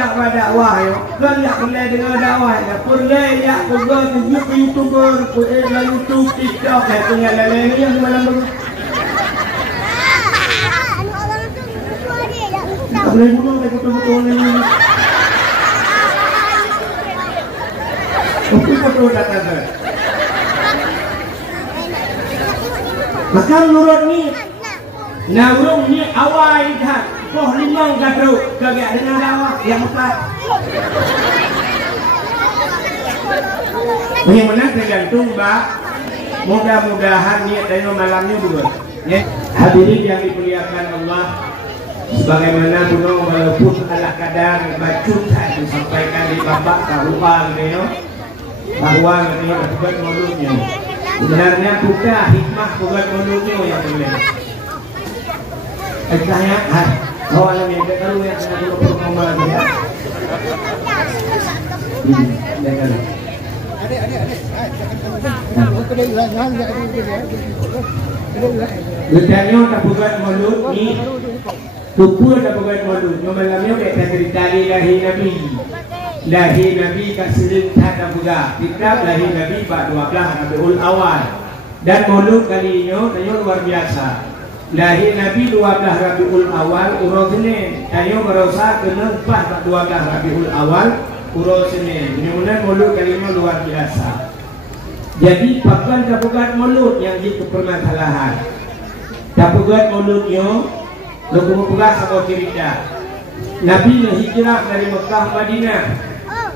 jak dakwah yo. Kan jak boleh dengar dakwah ya. Boleh ya Google YouTuber, boleh YouTube, TikTok ya tinggal lain yang malam tu. Tak boleh bunuh betul-betul ni. Betul-betul datang. Maka menurut ni Naurung ni awal dah Koh limau gatruk kagak dengan dakwah yang empat. Yang mana tergantung Mbak. Mudah-mudahan niat dan malamnya bukan. Ya, hadirin yang dimuliakan Allah. Sebagaimana bunuh walaupun ala kadar bacun saya disampaikan di babak karuan dia bahwa dia bukan mulutnya. Sebenarnya bukan hikmah bukan mulutnya yang boleh. Saya awalnya yang kita tahu yang saya dulu perkembangan dia. Bertanya tak bukan mulut ni, tupu tak bukan mulut. Malamnya kita cerita lahir Nabi. Lahir Nabi kasirin tak buka. Kitab lahir Nabi 12 Rabiul Awal. Dan mulut kali ini luar biasa. Lahir Nabi 12 Rabiul Awal urus Senin. Ayo merasa kena 12 Rabiul Awal urus Senin. Mudah-mudahan mulut kalimah luar biasa. Jadi pakan tapukat mulut yang itu permasalahan. Tapukat mulutnya lu buka sama cerita. Nabi hijrah dari Mekah Madinah.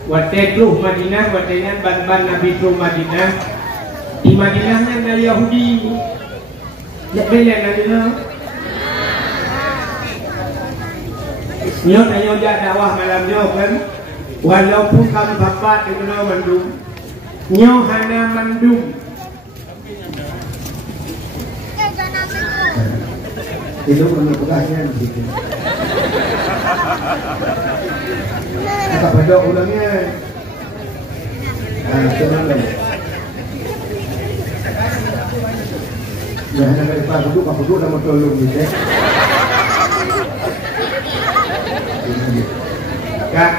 Waktu itu Madinah, waktunya ban-ban Nabi itu Madinah. Di Madinahnya ada Yahudi. Tak boleh nak dengar. Nyo tanya jak dakwah malamnya kan. Walaupun kamu bapak kena mendung. Nyo hana mendung. Itu pernah bekasnya begitu. Apa pada ulangnya? Tenang lagi. Jangan ada depan duduk, apa duduk nama tolong gitu. Kak,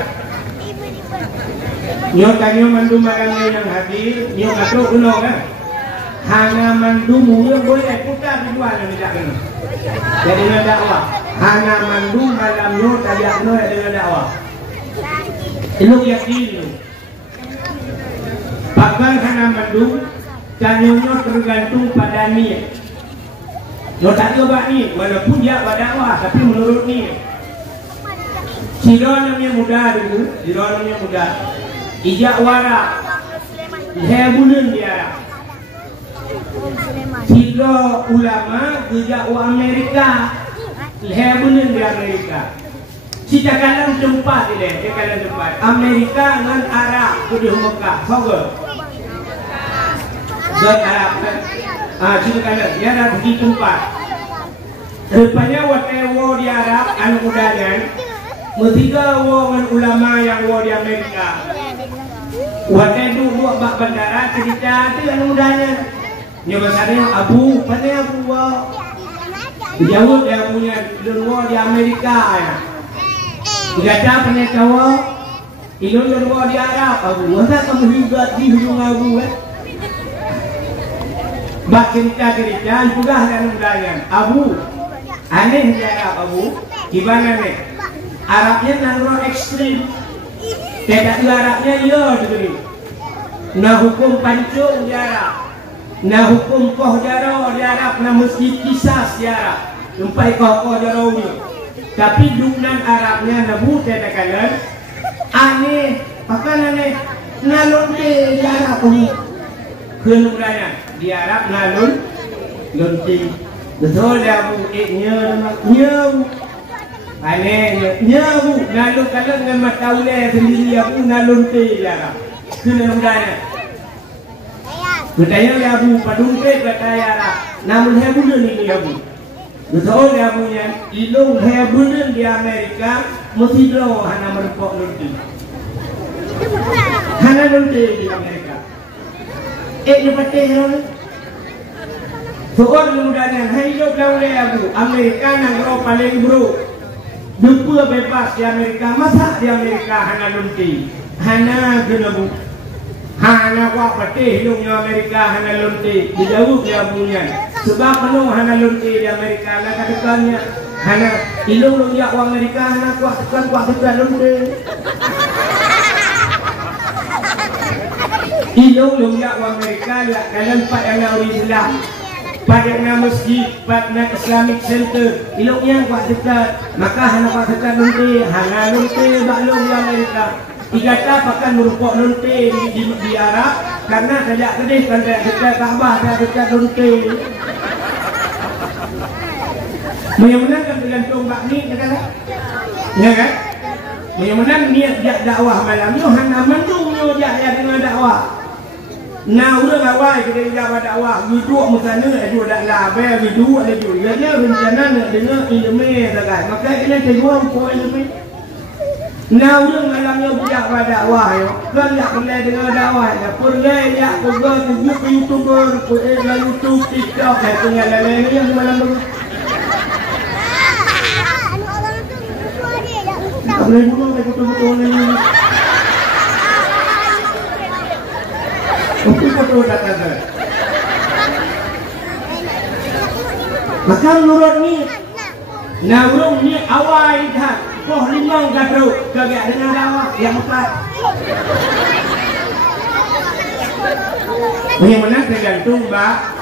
nyo tanya mandu malamnya yang hadir, nyo kato ulo kan? Hana mandu mula boleh putar dijual yang tidak kena. Jadi dengan dakwah, hana mandu malamnya tajak kena dengan dakwah. Lu yakin? Bahkan hana mandu, tanyanya tergantung pada niat. Lo tak coba ni, walaupun dia berdakwah, tapi menurut ni, namanya mudah dulu, namanya mudah. Ijak warak, lebulan dia. Siro ulama, ijak wa Amerika, lebulan di Amerika. Cita kalang tempat dia, cita kalang tempat. Amerika dengan Arab, tu di Mekah, sahaja. Dan Arab kan. Cita kalang, dia ada pergi tempat. Rupanya waktu war di Arab, anak mudanya, mestiga war dengan ulama yang war di Amerika. Waktu itu buat bak bandara cerita tu anak mudanya. Nyoba sana Abu, mana Abu war? Dijawab dia punya war di Amerika ya. Tidak ada pernah tahu. Ilmu war di Arab Abu. Masa kamu hidup di hujung Abu eh? Bak cerita juga anak mudanya. Abu, aneh di Arab Abu. Gimana nih? Arabnya nangro ekstrim. Tidak di Arabnya iya gitu. Nah hukum pancung di Arab. Nah hukum koh jaro di Arab. Nah masjid kisas di Arab. Sampai koh jaro ni. Tapi dunan Arabnya nabu tidak kalah. Aneh. Pakan aneh. Ngalun di Arab Abu. Kenuranya di Arab ngalun. Lunting. Betul dia Abu. Nyabu. Aneh nyabu. Ngalun kalau dengan mata ulai sendiri Abu ngalun di Arab. Kenuranya. Bertanya dia Abu. Padung ke bertanya Arab. Namun saya bulan ini Abu. Betul dia punya. Ilung saya bulan di Amerika. Mesti doa hana merepok lunting. Hana lunting di Amerika. Dia patih Soal kemudian hidup lawan Abu Amerika nang paling buruk. Dua bebas di Amerika, masa di Amerika hana lunti, hana genabu, hana wak patih hidungnya Amerika hana lunti, dijauh dia punya. Sebab penuh hana lunti di Amerika, nak katakannya hana ilung lunyak wak Amerika hana kuat tekan lunti. Ilung lunyak wak Amerika lah dalam empat yang nak Islam. Pada nama masjid, pada Islamic Center, ilok yang kuat dekat, maka hana kuat dekat lunti, hana lunti baklung di Amerika. Igata pakan merupuk lunti di Arab, karena tidak kedih kan dekat Kaabah, tidak dekat lunti. Menang kan tergantung bak ni, ya kan? Menang niat jak dakwah malam ni, hana mendung ni jak dengan dakwah. Nah, udah awal kita jawab dakwah, duduk musana ada dak labe, duduk ada juga. Ya, rencana nak dengar ilmu tak. Maka kena tengok poin ilmu. Nah, udah malamnya budak dakwah yo. Kan nak kena dengar dakwah. Pergi ya, pergi ke YouTuber, pergi YouTube, TikTok, tengah lain yang malam tu. Tak boleh bunuh betul-betul ni. Betul datang. Maka menurut ni, naurung ni awal dah. Kau limang gaduh kagak dengan dakwah yang empat. Yang mana tergantung bah.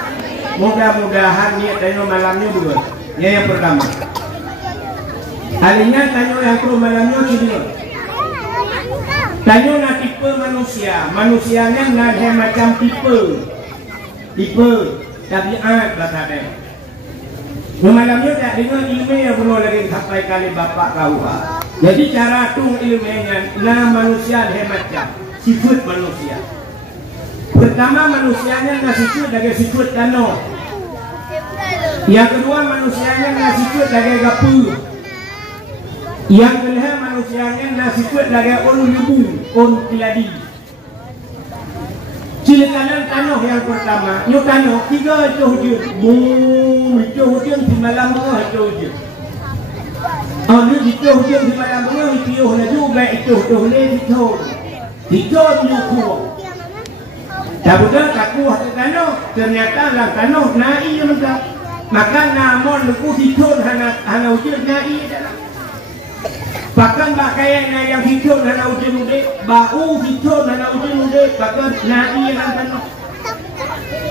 Mudah-mudahan niat tanya malamnya dua. Yang pertama. Halinya tanya yang perlu malamnya kedua. Tanya nak tipe manusia, manusianya nak macam tipe tabiat berkata. Malamnya tak dengar ilmu yang perlu lagi sampai kali bapak kau. Jadi cara tu ilmunya, nah manusia macam sifat manusia. Pertama manusianya nak sifat lagi sifat kano. Yang kedua manusianya nak sifat lagi gapu. Yang kedua manusianya nasibut lagi orang ibu, orang keladi. Silakan tanah yang pertama, yo tanah tiga je, itu di malam tengah itu je. Anu itu di malam tengah itu nak juga itu kuat. Tapi tak kuat tanah, ternyata lah tanah naik juga. Maka namun luku itu hana ujung naik adalah. Bahkan pakaian yang hidup dan ujung udik, bau hidup dan ujung udik, bahkan nai dalam tanah.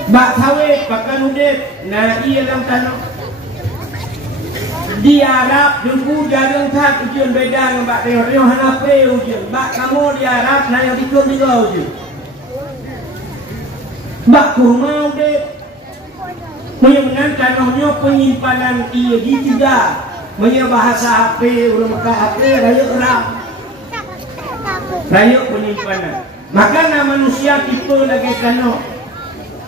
Bak sawit bahkan udik, nai dalam tanah. Di Arab jumpu jarang tak ujian beda dengan bak reo hanape ujian. Bak kamu di Arab nai yang hidup juga ujian. Bak kurma udik, menyenangkan tanahnya penyimpanan ia di tiga. Punya bahasa HP, urang Mekah HP, raya penyimpanan. Maka nama manusia tipe lagi kano.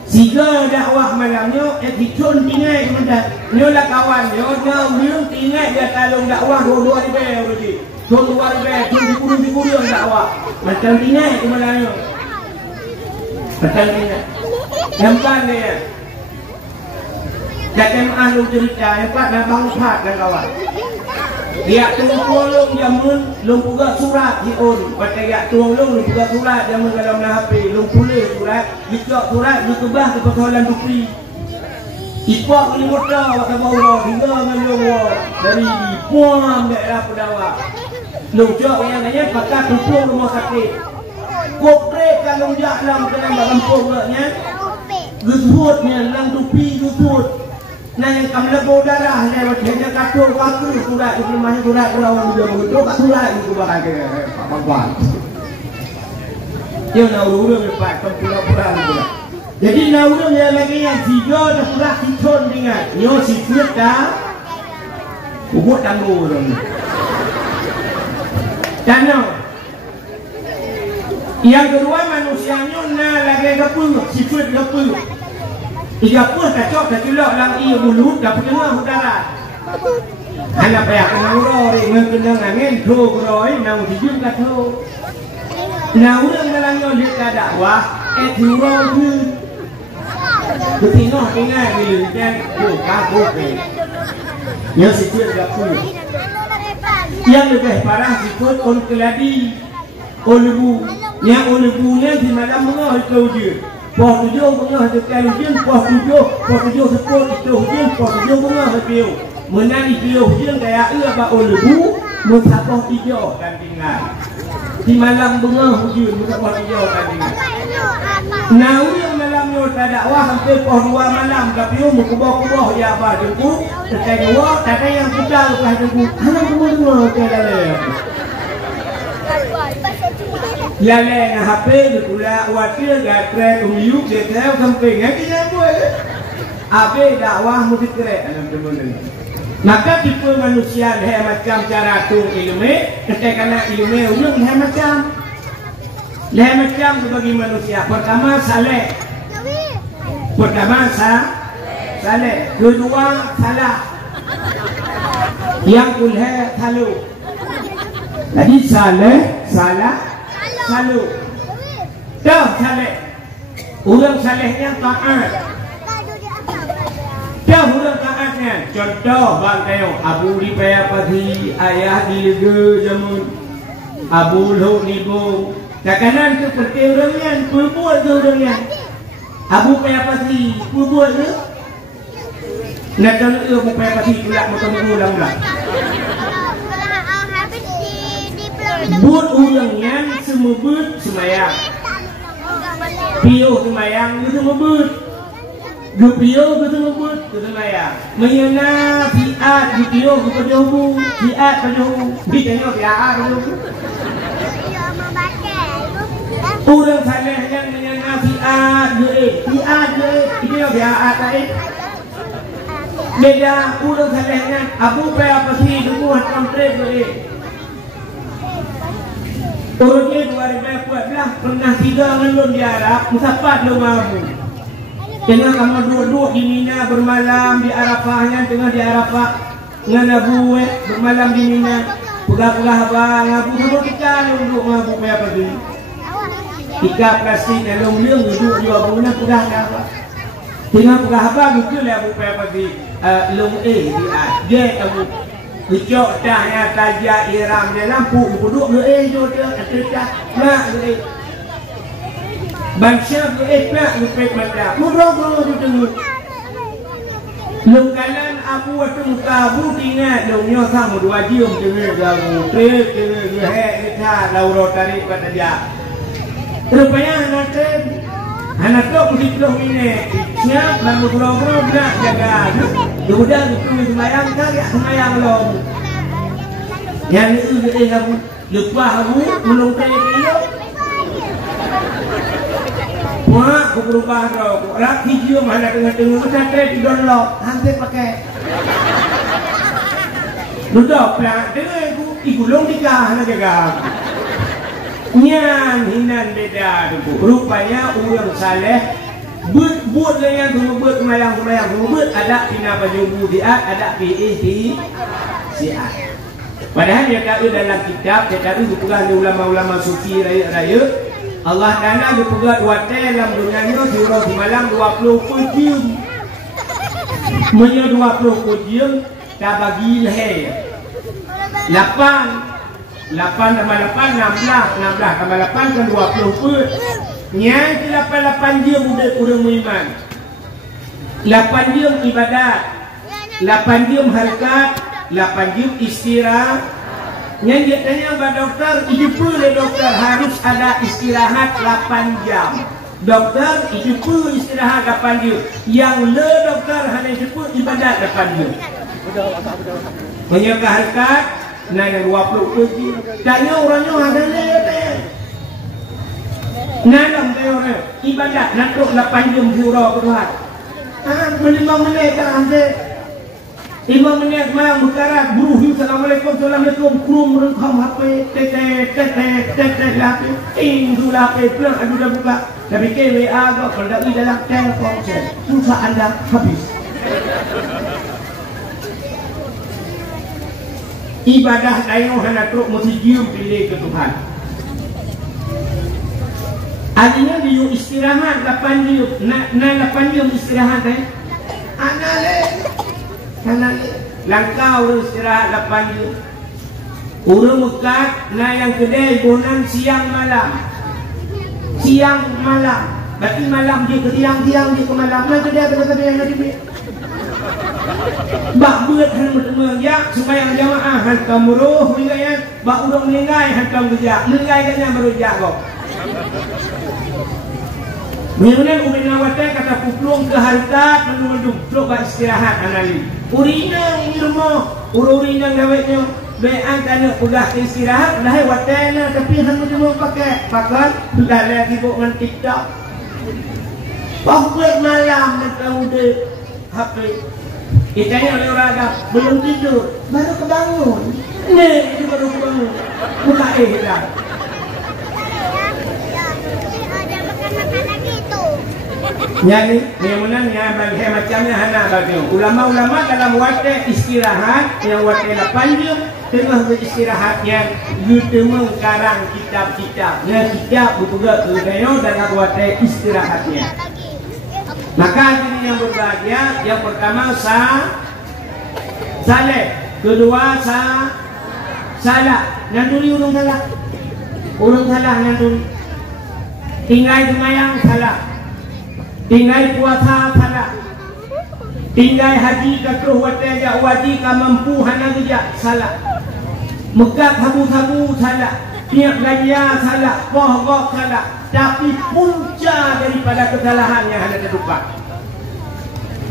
Siga dakwah malamnya, dicun tinggal kemudian. Nyolah kawan, nyolah tinggal dia talung dakwah 2 ribu. 2 ribu yang dakwah. Macam tinggal kemudian. Macam tinggal. Nampak dia. Jangan ahlu cerita, hebat dan bangsa dan kawan. Dia tunggu jamun, lung puga surat diun. Pada dia tunggu puga surat jamun dalam HP, lung tulis surat, dicok surat ditubah ke persoalan dupi. Ipok ni muda waktu bau hingga menyuruh dari puang daerah Pedawa. Lung cok yang nanya pakai tumpung rumah sakit. Koprek kalau jalan ke dalam kampungnya, gusutnya lang dupi gusut. Nah yang kamu lebih darah lewat dia kacau waktu surat itu masih surat orang dia begitu kat surat itu bahkan ke apa-apa. Dia nak urus lepas pulau-pulau itu. Jadi nak urus dia lagi yang tiga dah surat kitun dengan. Yo sifat dah buat tangguh orang. Tanah. Yang kedua manusianya nak lagi gapu sifat gapu. Tiga pun kacau terculok lang ia mulut dah tengah udara. Anak payah kena uroi mengenang angin dua uroi nang dijun kacau. Nah urang dalam dia dakwah uroi tu. Ketino ingat bila dia buka. Ya sikit dah pun. Yang lebih parah sikut on keladi, on lebu. Yang on lebunya di malam mengah itu je. Pos 7 mengah tekan hujan, pos 7 sepuluh itu hujan, pos 7 mengah itu. Menani itu hujan kayak apa on lebu, musafah hijau dan tinggal. Di malam mengah hujan, musafah hijau dan tinggal. Nah, yang malamnya tak dakwah hampir pos 2 malam, tapi kubah-kubah ya apa jemput, tekan dua, tak ada yang putar lepas jemput. Hanya semua tiada leh. Lale na HP pula wakil gatre umyuk de kreu samping lagi nyambut. Abe dakwah mesti kere dalam teman. Maka tipe manusia dah macam cara tu ilmu, ketika ilmu ulung dah macam. Dah macam bagi manusia. Pertama saleh. Pertama saleh. Kedua salah. Yang kulha salu. Jadi saleh, salah, salu. Dah saleh. Orang salehnya taat. Dah orang taatnya. Contoh bang tayo, abu di payapati, ayah di lega jamun, abu lo nibo. Kadang-kadang tu seperti orangnya, berbuat tu orangnya. Abu payapati, berbuat tu. Nak tahu abu payapati pula macam ulang-ulang. Buat orangnya semua buat semayang. Pio semayang itu semua buat. Pio itu semua buat semayang. Menyana fiat di pio kepada hubu, fiat kepada hubu. Bitanya fiat hubu. Orang saleh yang menyana fiat je, itu fiat lain. Beda orang salehnya abu apa sih dulu kontrak je. Orangnya 2014 pernah 3 ngelun di Arab, musafat lo mahu. Tengah kamu duduk di Mina bermalam di Arafahnya, tengah di Arafah dengan Abu bermalam di Mina. Pegah-pegah abang Abu semua kita duduk mahu apa tu? Tiga plastik dalam lung duduk di Abu nak pegah apa? Tengah pegah abang betul Abu apa tu? Lung di dia Abu. Ucok dah yang tajak iram dia lampu duduk tu dia ketika nak bangsa nak lepet mata murah tu tengok lungkalan abu tu muka abu tinggal lungnya sama 2 jam tengok gabu trip tengok kita lauro tarik pada dia rupanya anak tu mesti belum ini siap lalu bro nak jaga sudah itu semayang kali semayang belum yang itu kamu lupa kamu melungkai dia wah aku berubah dong laki dia mana tengah-tengah pesantren di download hampir pakai duduk pelan dengar aku gulung 3 anak jaga nyan hinan beda tu rupanya orang saleh buat yang semua buat semayang semua buat ada pina baju budiat ada PE siat. Padahal dia kata dalam kitab dia kata dipegang oleh ulama-ulama sufi raya Allah Taala dipegang hotel dalam dunianya surah di malam 20 jam. Punya 20 jam dah bagi leher. 8 tambah 8 16 tambah 8 kan 20 pun. Yang 8 jam udah beriman 8 jam ibadat 8 jam harkat 8 jam istirahat. Yang dia tanya kepada dokter itu boleh dokter harus ada istirahat 8 jam. Dokter itu pun istirahat 8 jam. Yang le dokter hanya itu pun ibadat 8 jam. Menyangka harkat naik 20 jam. Tanya orangnya ada le. Nanam teori ibadat nakuk 8 jam surah berdoa. 5 menit dah ambil. 5 menit malam berkarat buruh assalamualaikum krum rekam HP tetet lagi sudah HP pulang aduh dah buka tapi ke WA kau kalau di dalam telefon susah anda habis. Ibadah tayang hendak teruk mesti jium pilih ke Tuhan. Artinya dia istirahat 8 jam. Nak 8 jam istirahat anak le. Langkau istirahat 8 jam. Urang mekat na yang kedai bonan siang malam. Siang malam. Berarti malam dia ke tiang-tiang dia ke malam. Nah kedai kedai yang ada. Bak buat han bertemu ya supaya jamaah han kamuruh mengayan bak urang meninggai han kam kerja. Meninggai kan baru jago. Kemudian Umi Nawate kata puplung ke harta mendung-mendung pluk bak istirahat anali. Urina ngirmo, urina gawetnya bean kana pegah istirahat dah watena tapi hang cuma pakai sudah lagi buat dengan TikTok. Pokok malam nak udah HP. Itanya oleh orang belum tidur, baru kebangun. Nih, itu baru kebangun. Buka dah. Yani, menang bagi macamnya hana bagi ulama-ulama dalam waktu istirahat yang waktu 8 jam tengah beristirahat yang ditemu karang kitab-kitab. Nah, kitab buka kemudian dalam waktu istirahatnya. Maka ini yang berbahagia, yang pertama saleh, kedua salah. Nanduri urung salah nanduri. Tinggal semayang salah. Tinggal puasa salah. Tinggal haji kakruh watanya wajib mampu hana kerja salah. Megat sabu-sabu salah. Tiap gaya salah, bohong salah. Tapi punca daripada kesalahan yang ada terlupa.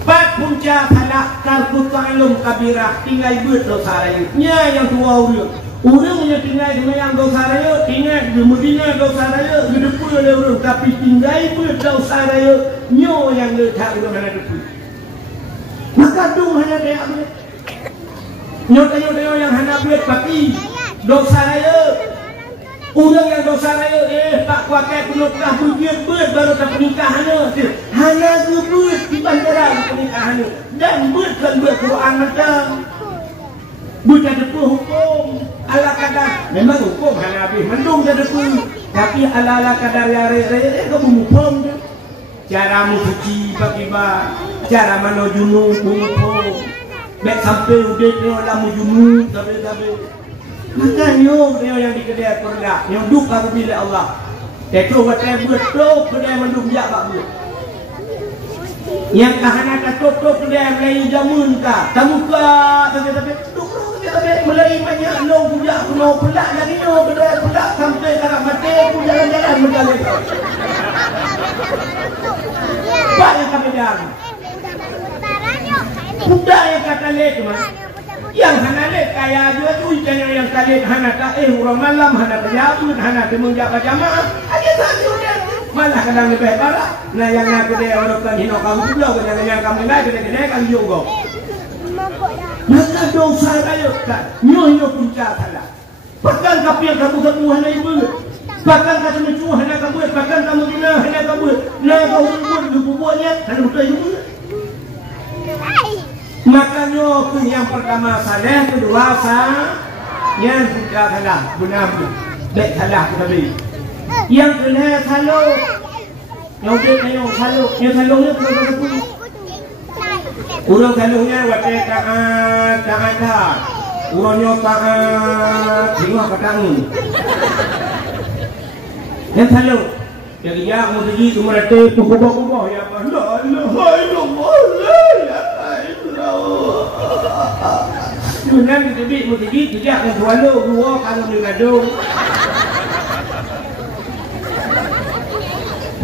Pat punca salah karku ta'lum kabirah tinggal buat dosa raya. Nya yang tua urang. Urang punya tinggal semayang dosa raya, tinggal kemudian dosa raya gedepu oleh urang tapi tinggal buat dosa raya nyo yang letak urang hana depu. Maka tu hana dia buat. Nyo yang hana buat tapi dosa raya. Urang yang dosa raya tak pakai penukah bujian buat baru tak pernikahannya. Hanya buat di bandara pernikahannya dan buat Quran macam. Bukan ada hukum ala kadar memang hukum hanya habis mendung ada pun tapi ala kadar yare kamu hukum cara musuci bagiba cara manojunu hukum baik sampai udah dia lamu junu tapi maka nyo yang di kedai perda yang duka bila Allah itu watai betul kedai mendung jak bak buat yang kahana tutup kedai mulai jamun ka tamu ka tapi mulai banyak long puja kuno pelak dari no benar pelak sampai karang mati pun jalan-jalan berjalan. Banyak kebenaran. Budak yang kata lek mah. Yang hana lek kaya juga tu yang kali hana tak orang malam hana berjabut hana temunjak jamaah. Ada satu dia malah kadang lebih parah. Nah yang nak kedai orang kan hino kau pulau kan yang kamu kedai kan juga. Maka dosa raya kan nyo punca salah. Bahkan kapian kamu hana ibu. Bahkan kata mencuh hana kamu, bahkan kamu dina hana kamu. Nah kau buatnya hana betul ibu. Maka nyo yang pertama salah, kedua yang punca salah, benar baik salah tetapi. Yang kedua salah. Yang kedua salah, yang salahnya betul. Urang saluhnya watai taat urangnya taat tengok katangun yang saluh jadi ya mau pergi tu merata tu kubah-kubah ya Allah la ilaha illallah la ilaha illallah kemudian kita mau pergi tidak akan sualo dua kalau dia gaduh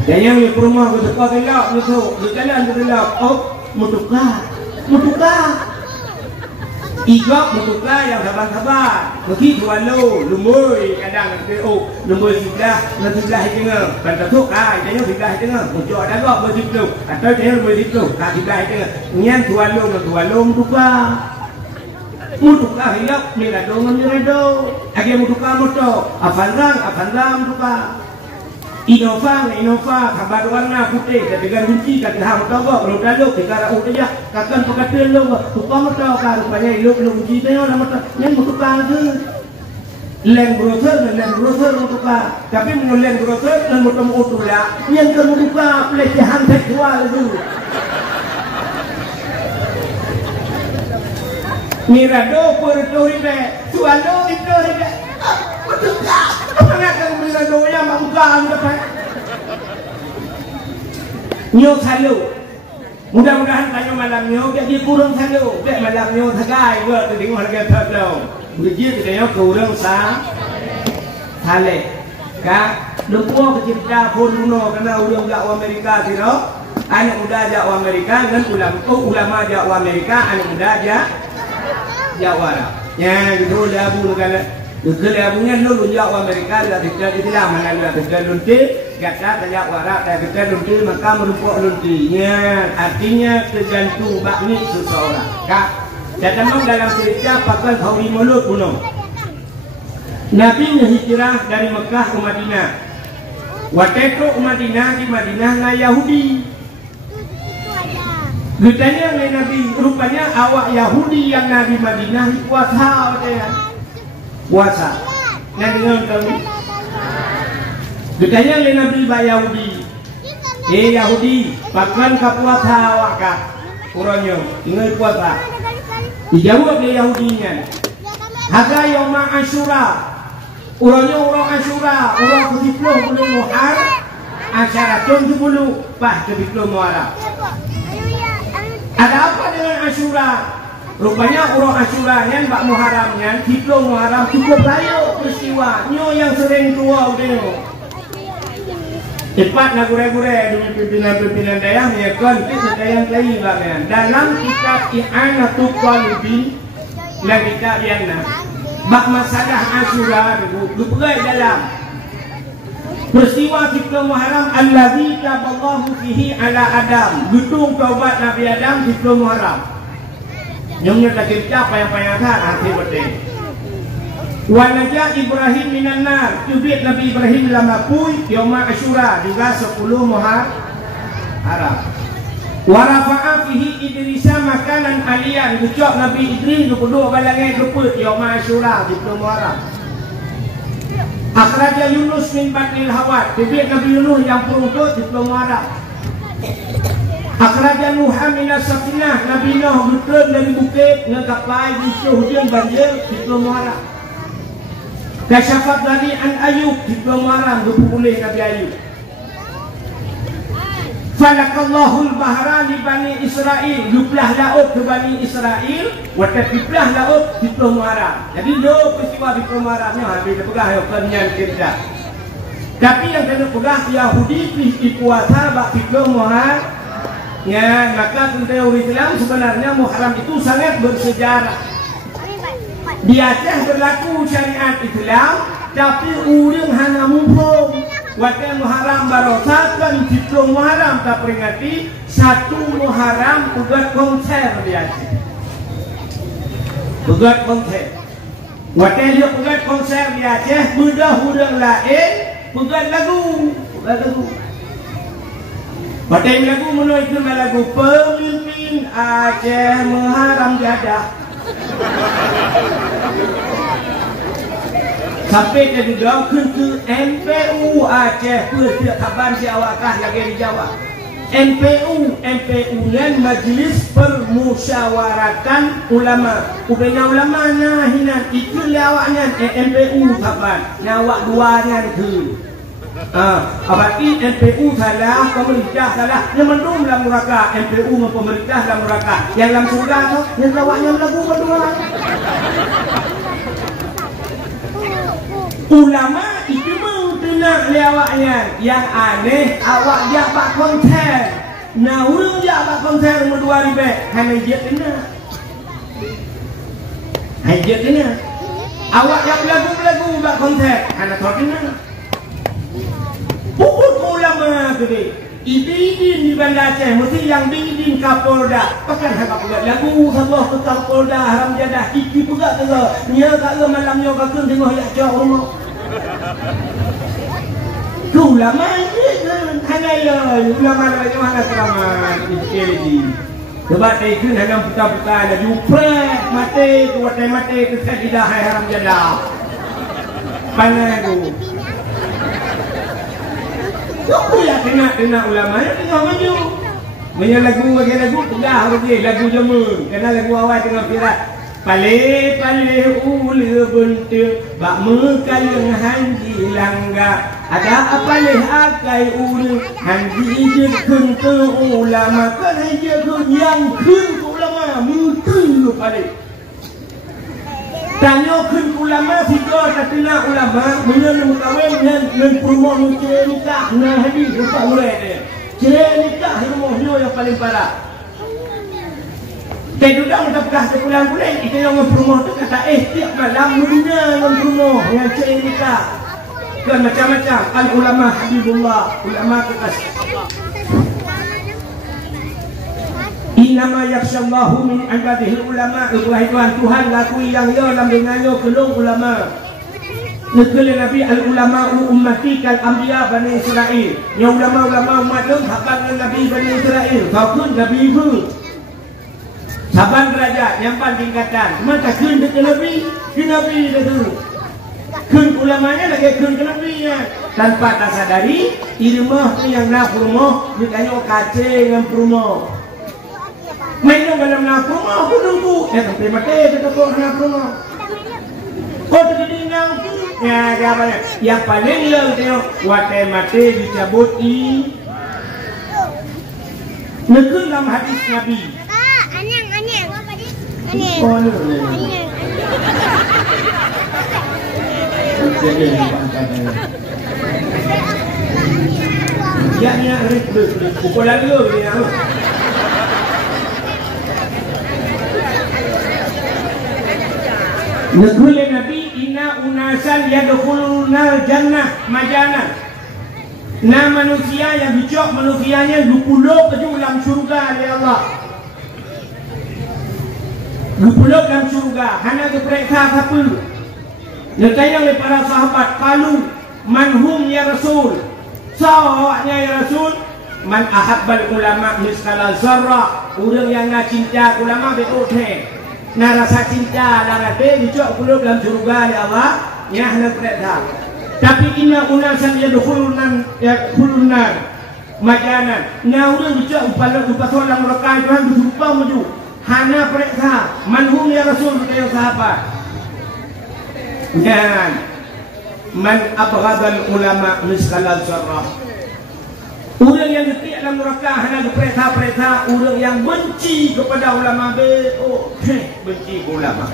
dan yang di rumah ke dekat gelap di jalan gelap mutukah igok mutukah yang sabar-sabar begitu walau lumui kadang lumui sebelah tengah bantuk jadinya sebelah tengah muncul ada gok begitu atau dia lumui itu sebelah tengah nyan tuwalu mutukah hidup mirado agi mutukah moto afanram mutukah Innova kabar warna putih dengan kunci kat hang togok lo daluk kita rau aja kakan pekatel lo tukang motor ka rupanya ilok kunci teh orang motor yang tukang tu Land Cruiser untuk tapi mau Land Cruiser dan motor motor lah yang kemudian pelecehan seksual itu Mirado puerto ribe, sualo itu ribe. Betul tak? Mana kau mirado yang makan dapat? Nyo salu. Mudah-mudahan tanya malam nyo jadi kurang salu. Dek malam nyo sagai buat tadi harga terlalu. Begitu dia kurang sale. Kak, lupa kecerita pun luno kena ulang jauh Amerika tiro. Anak muda jauh Amerika dan ulama jauh Amerika, anak muda jauh Arab. Ya, gitu dah bu kalau Kelabunya lu jauh Amerika dah tidak Islam mana dah tidak lunti, kata jauh Arab dah tidak lunti maka merupakan luntinya. Artinya tergantung bakni seseorang. Kak, dan memang dalam cerita pakai Hawi Mulut kuno. Nabi hijrah dari Mekah ke Madinah. Waktu ke Madinah di Madinah na Yahudi. Ditanya oleh Nabi, rupanya awak Yahudi yang Nabi Madinah puasa ya. Puasa. Yang dengar kami. Ditanya oleh Nabi ba Yahudi. Yahudi, pakan ka puasa awak kah? Uranyo, ingat puasa. Dijawab oleh Yahudinya. Haga yoma Asyura. Urangnya orang Asyura, orang ke-10 bulan Muharram, asyara 70 pas ke-10 Muharram. Ada apa dengan Asyura? Rupanya orang Asyura yang Pak Muharramnya, 10 Muharram cukup layu peristiwa. Nyo yang sering tua udah. Cepat nak gure-gure dengan pimpinan-pimpinan daerah ya kan kita yang lain bagian. Dalam kitab I'anatul Qalbi dan kitab yang bak masalah Asyura diperai dalam peristiwa 10 Muharram allazi taballahu fihi ala Adam, gedung taubat Nabi Adam 10 Muharram. Nyongnya tak cerita payah-payah hati betul. Wa najat Ibrahim minan nar, tubit Nabi Ibrahim lama pui yauma Asyura juga 10 Muharram. Wa rafa'a fihi Idrisa makanan alian, ucap Nabi Idris 22 balangan keput yauma Asyura 10 Muharram. Akhraja Yunus min batnil hawat, tubit Nabi Yunus yang perungkut 10 Muharram. Akhraja Nuh minas safinah, Nabi Nuh berturun dari bukit ngekapai di hujan banjir 10 Muharram. Kasyafat dari an Ayub 10 Muharram berpulih Nabi Ayub. Falakallahul bahra li Bani Israel, jublah laut ke Bani Israel, watakiblah laut di Muharram. Jadi dua peristiwa di Muharramnya habis dipegah yang kita. Tapi yang kena pegah Yahudi di puasa bak di Muharram. Ya, maka teori Islam sebenarnya Muharram itu sangat bersejarah. Di Aceh berlaku syariat Islam, tapi urang hanya mumpung. Waktu Muharram barosakan 10 Muharram tak peringati 1 Muharram buat konser di Aceh. Buat konser. Waktu dia buat konser di Aceh, budak-budak lain buat lagu. Waktu lagu menurut itu lagu pemimpin Aceh Muharram jadah. Sampai ke juga ke MPU Aceh persiap kaban si awakah lagi di Jawa. MPU nya Majlis Permusyawaratan Ulama. Ubenya ulama nah hina itu lawaknya MPU kaban. Nyawak duanya ke. Berarti MPU salah, pemerintah salah. Yang mendung dalam neraka, MPU dengan pemerintah dalam neraka. Yang dalam surga tu, yang lawaknya lagu berdua. Ulama itu mengtenak lewaknya. Yang aneh awak dia pak konser. Nah urang dia pak konser nomor 2000 hanya jet kena. Hanya kena. Awak yang lagu-lagu pak konser hanya kau kena. Pukul ulama gede. Idin di Bandar Aceh mesti yang bidin Kapolda. Pakan hak pula lagu Allah ke Kapolda haram jadah iki pula ke. Nya kat malamnya ka keun tengok yak jauh rumah. Ulama ni hanya ya ulama mana keramat ini. Sebab itu hanya buka-buka ada juprek mati kuat mati ke tidak haram jadah. Panai tu. Kau ya kena ulama ni tengok maju. Punya lagu bagi lagu pedah lagi lagu jamun. Kena lagu awal tengah viral. Pale ulu bentuk bak mekalang hanji langga ada apa leh akai ulu hanji je kun ke ulama kan je kun yang kun ulama mutu pale tanya kun ulama tiga tatna ulama menyen mukawin men promo nuke nikah nah hadis rupa ulai dia nikah ilmu yang paling parah. Jadi dah kita pegah sebulan bulan kita yang mempromo tu kata tiap malam dunia mempromo yang cik nikah kan macam-macam al ulama habibullah ulama kekasih inama yakhshallahu min ibadihi ulama wahai Tuhan lakui yang yo dalam dengannya kelung ulama Nakala Nabi al-ulama ummati kal anbiya Bani Israel yang ulama-ulama umat lu haban Nabi Bani Israel kau pun Nabi pun saban derajat yang paling tingkatan maka kun ke Nabi dah dulu kun ulamanya lagi kun ke Nabi tanpa tak sadari ilmu yang nak promo ditanya kace dengan promo main dalam nak promo aku nunggu sampai mati tetap nak promo kau terdengar ya apa yang paling yang tengok watai mati dicabut nekun dalam hadis Nabi ya pukul lagi dia Nakul Nabi inna unasan yadkhuluna jannah majana na manusia yang dicok manusianya 20 ke dalam syurga oleh Allah 20 dalam syurga hanya keperiksa siapa ditanya oleh para sahabat kalau manhum ya Rasul sawaknya ya Rasul man ahabbal ulama miskala zarra orang yang nak cinta ulama betul na rasa cinta dan hati dicok puluh dalam syurga oleh Allah ya hanya keperiksa tapi inna unasan yadkhulunan majanan na orang dicok upah solang mereka Tuhan berjumpa maju hana periksa manhum ya Rasul kata sahabat dan man abghadal ulama miskala zarrah orang yang detik dalam neraka hana periksa orang yang benci kepada ulama benci ulama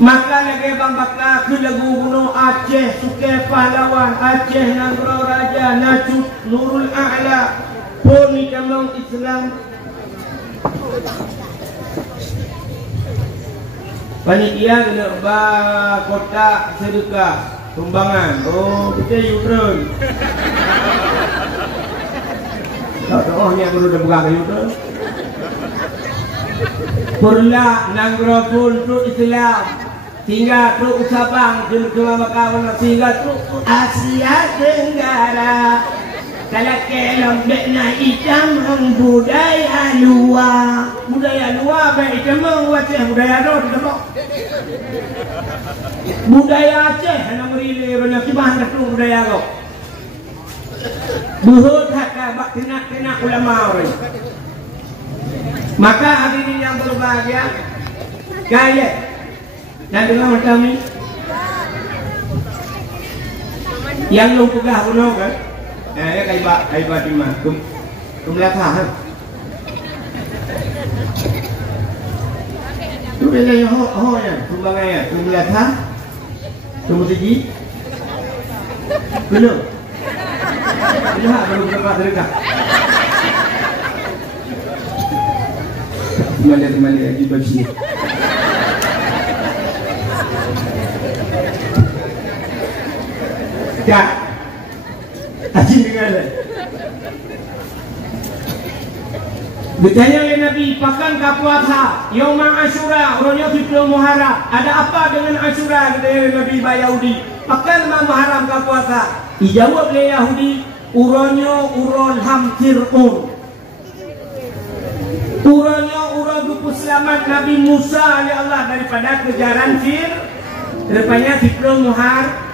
maka lagi bang bakal ke lagu gunung Aceh Sukai Pahlawan Aceh Nanggro Raja Nacut Nurul A'la Poni Kamang Islam panitia kena kotak sedekah sumbangan kita yudron ni baru dah buka yudron purla nanggropul tu Islam sehingga tu Sabang ke Makawan sehingga tu Asia Tenggara kalau kelom dekna hitam budaya luar baik hitam Aceh budaya luar tidak budaya Aceh hanya merilai banyak kibahan tu budaya kau buhut haka bak kena ulama orang maka hadirin yang berbahagia gaya dan dengan macam ni yang lu pegah bunuh kan ya kaibat di mana belakang tu bela yang ya sumbangan ya tu belakang tu segi belum baru berapa sedekah kembali lagi bersih ya Ajin dengan ditanya oleh Nabi pakankah puasa Yauma Asyura orangnya 10 Muharram ada apa dengan Asyura ditanya Nabi Yahudi pakan Muharram kah puasa dijawab oleh Yahudi uranya urol hamtir uranya urang dupu selamat Nabi Musa oleh Allah daripada kejaran Fir rupanya 10 Muharram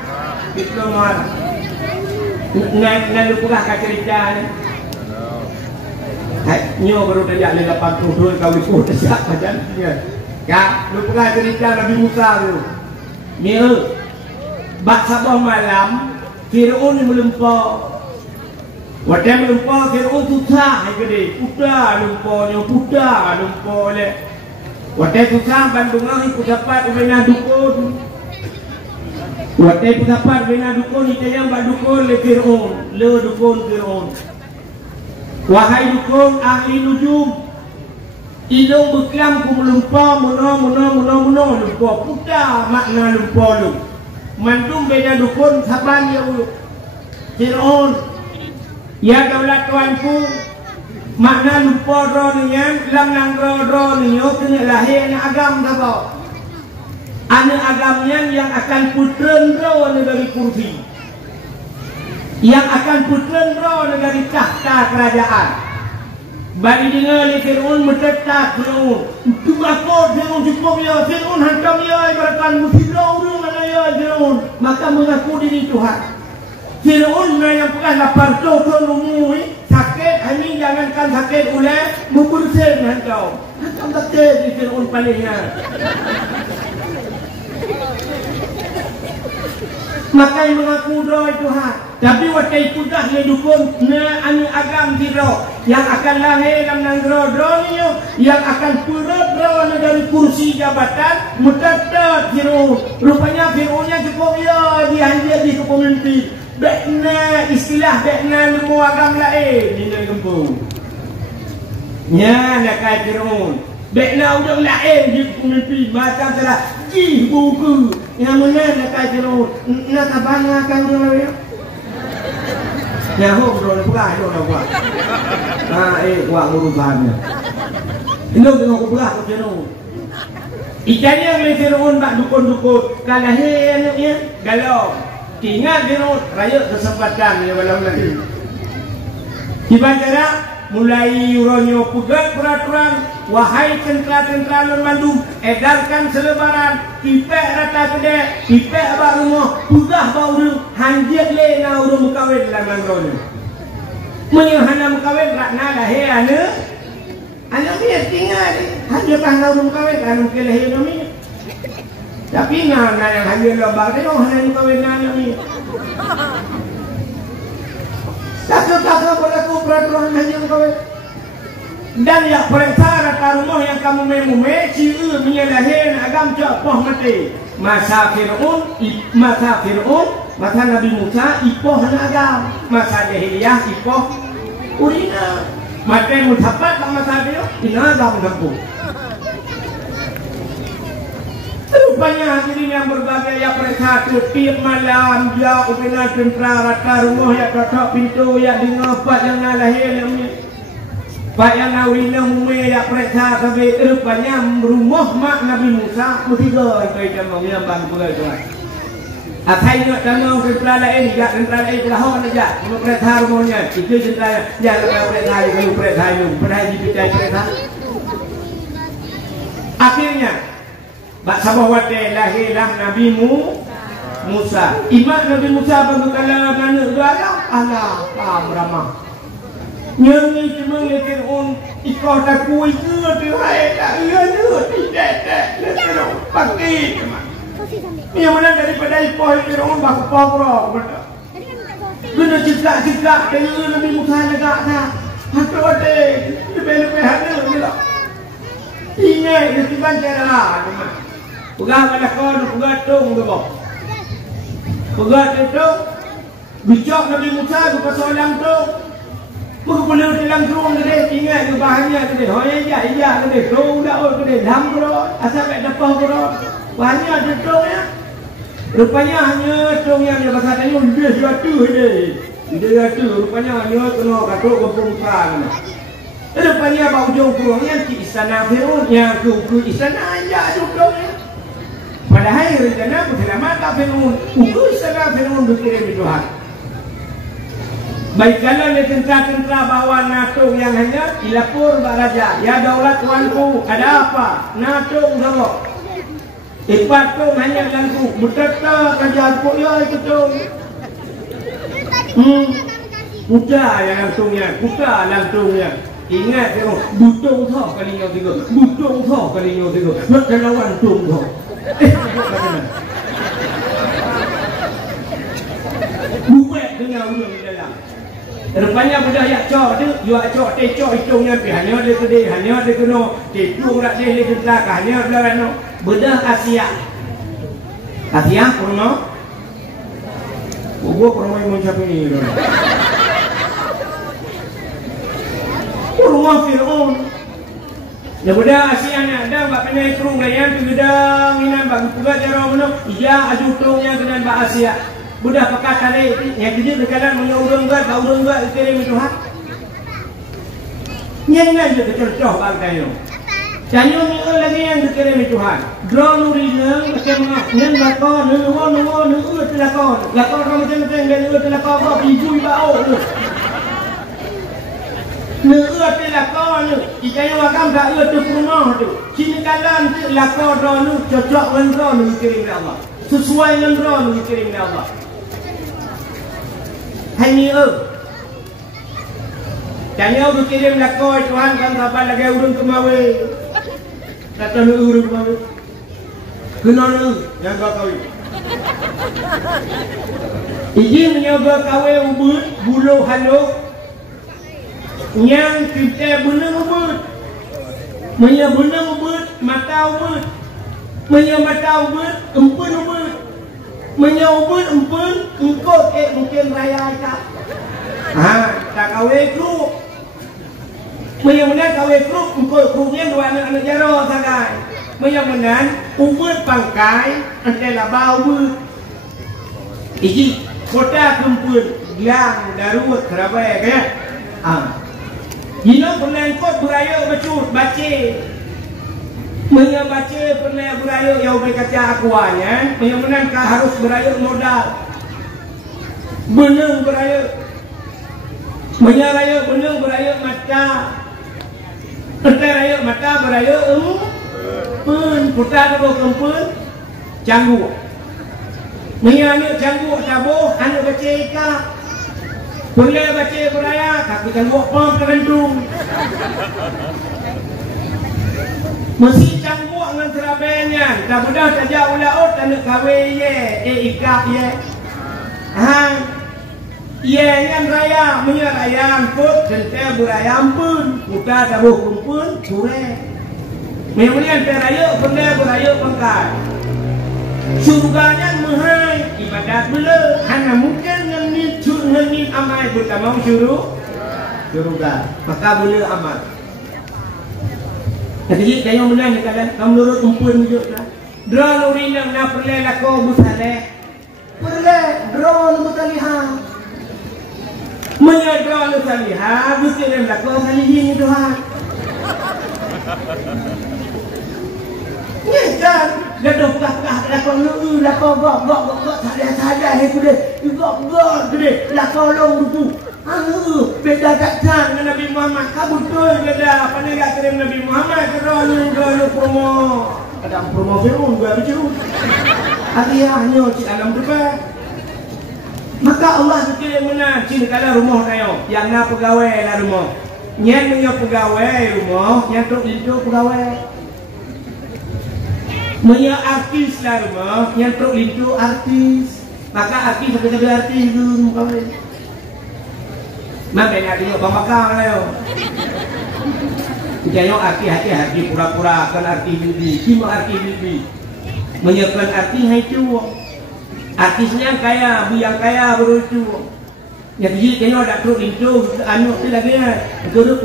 Nak lupukah kat cerita ni nyo baru dah jalan 80 tahun kau lupuk dah siap macam ni Ya, lu pernah cerita Nabi Musa tu. Ni bak sabah malam Fir'aun melempar. Waktu melempar Fir'aun susah ke dia. Putar lempanya, putar lempar le. Waktu susah bandungan ikut dapat bina dukun. Waktu ikut dapat bina dukun itu yang bak dukun le Fir'aun, le dukun Fir'aun. Wahai dukun ahli nujum, idung beklam ku melumpah muno lumpah putar makna lumpah lu. Mandum beda dukun saban ya Fir'aun. Ya daulat tuanku makna lumpah ro nian lam nang ro niyo kena lahir anak agam apa? Anak agamnya yang akan putren ro dari kursi. Yang akan putren ro dari tahta kerajaan. Bagi dengar ni Fir'aun mencetak Fir'aun. Itu apa Fir'aun cukup ya. Fir'aun hantam ya. Ibaratkan musibah urung mana ya Fir'aun. Maka mengaku diri Tuhan. Fir'aun yang pernah lapar tu rumui. Sakit. Ini jangankan sakit oleh. Membersih hantam. Hantam sakit di Fir'aun palingnya. Maka yang mengaku doa Tuhan. Tapi waktu itu dah dia dukun na anu agam tiro yang akan lahir dalam nangro niyo yang akan purut dari kursi jabatan mutata tiro. Rupanya Fir'aunnya cukup ya dia di kepemimpin. Bekna istilah bekna lemu agam lain di kampung. Nya nak kai Fir'aun. Bekna udang lain di kepemimpin macam telah ji buku yang mana nak kai Fir'aun. Nak abangakan dia. Nhà hôm rồi nó có ai đâu đâu quả quả nguru bahannya ini dengan kubah ko jeno ikannya le Fir'aun bak dukun-dukun kalahin ya galau tinggal Fir'aun raya kesempatan ya malam lagi dibaca mulai uronyo pegat peraturan wahai tentara-tentara Mandum edarkan selebaran ipek rata kedai ipek abak rumah pudah bau hanjit le na urung mukawin dalam nangro menyahana mukawin rakna lahir anak dia tinggal hanjit lah urung mukawin anak dia lahir ni tapi ngana yang hanjit lobak dia hana mukawin anak ni tak berlaku peraturan hanjit mukawin. Dan yang perintah rata rumah yang kamu memume ciu menyalahin agam copoh mati masa Fir'aun masa Nabi Musa ipoh agam masa jahiliyah ipoh urina mati mutapat masa dia ina agam kampung. Rupanya hadirin yang berbagai ya perintah tiap malam ya upina tentara rata rumah ya kotak pintu ya dingopat yang lahir yang Pak yang awalnya umumnya ya periksa tapi rupanya rumah mak Nabi Musa mutiga itu yang mengiambang pula itu. Akhirnya tanah tentara lain tidak tentara lain berlawan aja. Mau periksa rumahnya itu tentara jangan periksa itu pernah dipitai periksa. Akhirnya bak sabawate lahirlah Nabi Musa. Imak Nabi Musa berkala mana Allah ramah. Yang cuma Fir'aun ikut aku itu tu hai tak tidak pakai yang mana daripada ikut Fir'aun bakal betul guna cita-cita dari Nabi Musa negak dah hatu ada lebih ada gila ingat ketiban cara pegang pada kau pegatung tu kau pegatung bijak Nabi Musa tu persoalan tu Mula dalam turun dia ingat ke bahannya dia. Oh iya dia turun dah oh dia dam bro. Asal tak dapat bro. Bahannya ada turun ya. Rupanya hanya turun yang dia pasal tadi dia suatu dia. Dia tu rupanya hanya kena katuk kepungkan. Rupanya bau jauh kurangnya di istana Fir'aun yang ke istana aja turun ya. Padahal rencana selamat Fir'aun. Istana Fir'aun berkirim di Tuhan. Baik kalau ada tentara-tentara bawa natung yang hanya dilapor Pak Raja. Ya daulat tuanku, ada apa? Natung sama. Patung hanya gantung. Betapa kerajaan pun ya itu tu. Kuda yang lantungnya. Ingat tengok, butung thok kalinya tiga. Butung thok kalinya tiga. Nak lawan tung thok. Buat dengan ulang di dalam. Rupanya budak yak cok tu, you cok teh cok hitungnya pi hanya dia kedai, hanya dia kena tipu rak dia tentang hanya belakang. Budak Asia. Asia kurang. Gua kurang mau siapa ni? Kurang Fir'aun. Ya budak Asia ni ada bak penai kurung layan tu gedang inan bak juga cara mana? Iya aju kurungnya dengan bak Asia. Budak pakat tadi yang dia berkalan menurun gat, urun gat kirim Tuhan. Nyanyi je tercontoh bangkai tu. Jangan ni lagi yang dikirim Tuhan. Draw nurinang macam nang lakon, nang telakon. Lakon macam dan telakon kau ibu bau. Nang telakon ni, jika yang agam dah tu rumah tu. Sini kalan lakon draw nu cocok dengan draw nu dikirim Allah. Sesuai dengan draw nu dikirim Allah. Hanya jangan berkirim lakoi Tuhan kan sabar lagi urun kemawe. Kata ni urun kemawe. Kenapa yang kau kawin? Ini menyoba kawe ubud bulu halus. Yang kita benar ubud. Menyo benar ubud mata ubud. Menyo mata ubud empun ubud. Menyambut empun engkau mungkin raya tak. Tak kawin kru. Menyambut kawin kru engkau krunya dua anak jaro sakai. Menyambut ubud pangkai antara bau ubud. Iji kota kumpul yang darut kerabai kan? Ini pernah ikut beraya becut baca. Baca pernah beraya yang berkata akuannya, menyambut harus beraya modal. Benang beraya. Menyaraya benang beraya mata. Raya mata beraya pun putar ke kumpul janggu. Menyanya janggu tabuh anu baca ika. Boleh baca beraya tapi janggu pom terendung. Mesti cangguak dengan terabainya. Dah mudah tak jauh laut tak nak kahwin ye. Ikap ye. Ye yang raya. Punya raya ampun. Jentai beraya ampun. Muka tabuh kumpul. Sure. Kemudian teraya benda beraya pangkat. Surganya mahal. Ibadat bela. Hanya mungkin ngenit amai. Bukan mau surga. Maka bela amal. Jadi kayo menang ni kala kamlurut umpun hidup lah. Draw nurinang na perle lako busale. Perle draw nu taliha. Menya draw nu taliha bukirim lako kalihin Tuhan. Nyejar gaduh pekah lako nu lako gok saja itu deh. Gok deh lako long tu. Beda takkan dengan Nabi Muhammad. Kamu betul beda. Pandai kirim Nabi Muhammad kerana promo. Ada promo Fir'aun juga begitu. Hadiahnya cik alam depan. Maka Allah berkirim mana cik kala rumah tayo. Yang na pegawai lah rumah. Yang punya pegawai rumah, yang tu itu pegawai. Punya artis lah rumah, yang tu itu artis. Maka artis sebagai artis itu pegawai. Maka nak tengok bang bakar lah. Tengok arti pura-pura kan arti bibi. Cuma arti bibi. Menyiapkan arti hai tu. Artisnya kaya, yang kaya berutu. Yang jadi tengok dak teruk itu anu tu lagi kan. Terus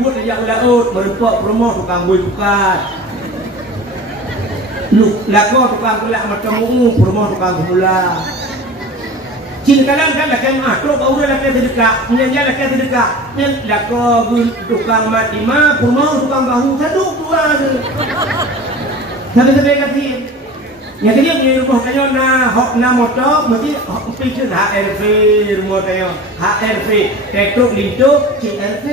buat aja laut, merempak promo tukang boi bukat. Lu lakon tukang gelak macam promo tukang gula. Cintakan kan lakan terus baru lakan terdekat, menyanyi lakan terdekat. Yang lakon tukang mati mah, promo tukang bahu saduk dua tu. Sampai kasih. Yang kedua punya rumah kayo na hok na motor, mesti picture HRV rumah kayo. HRV, tektok lintu, CRV.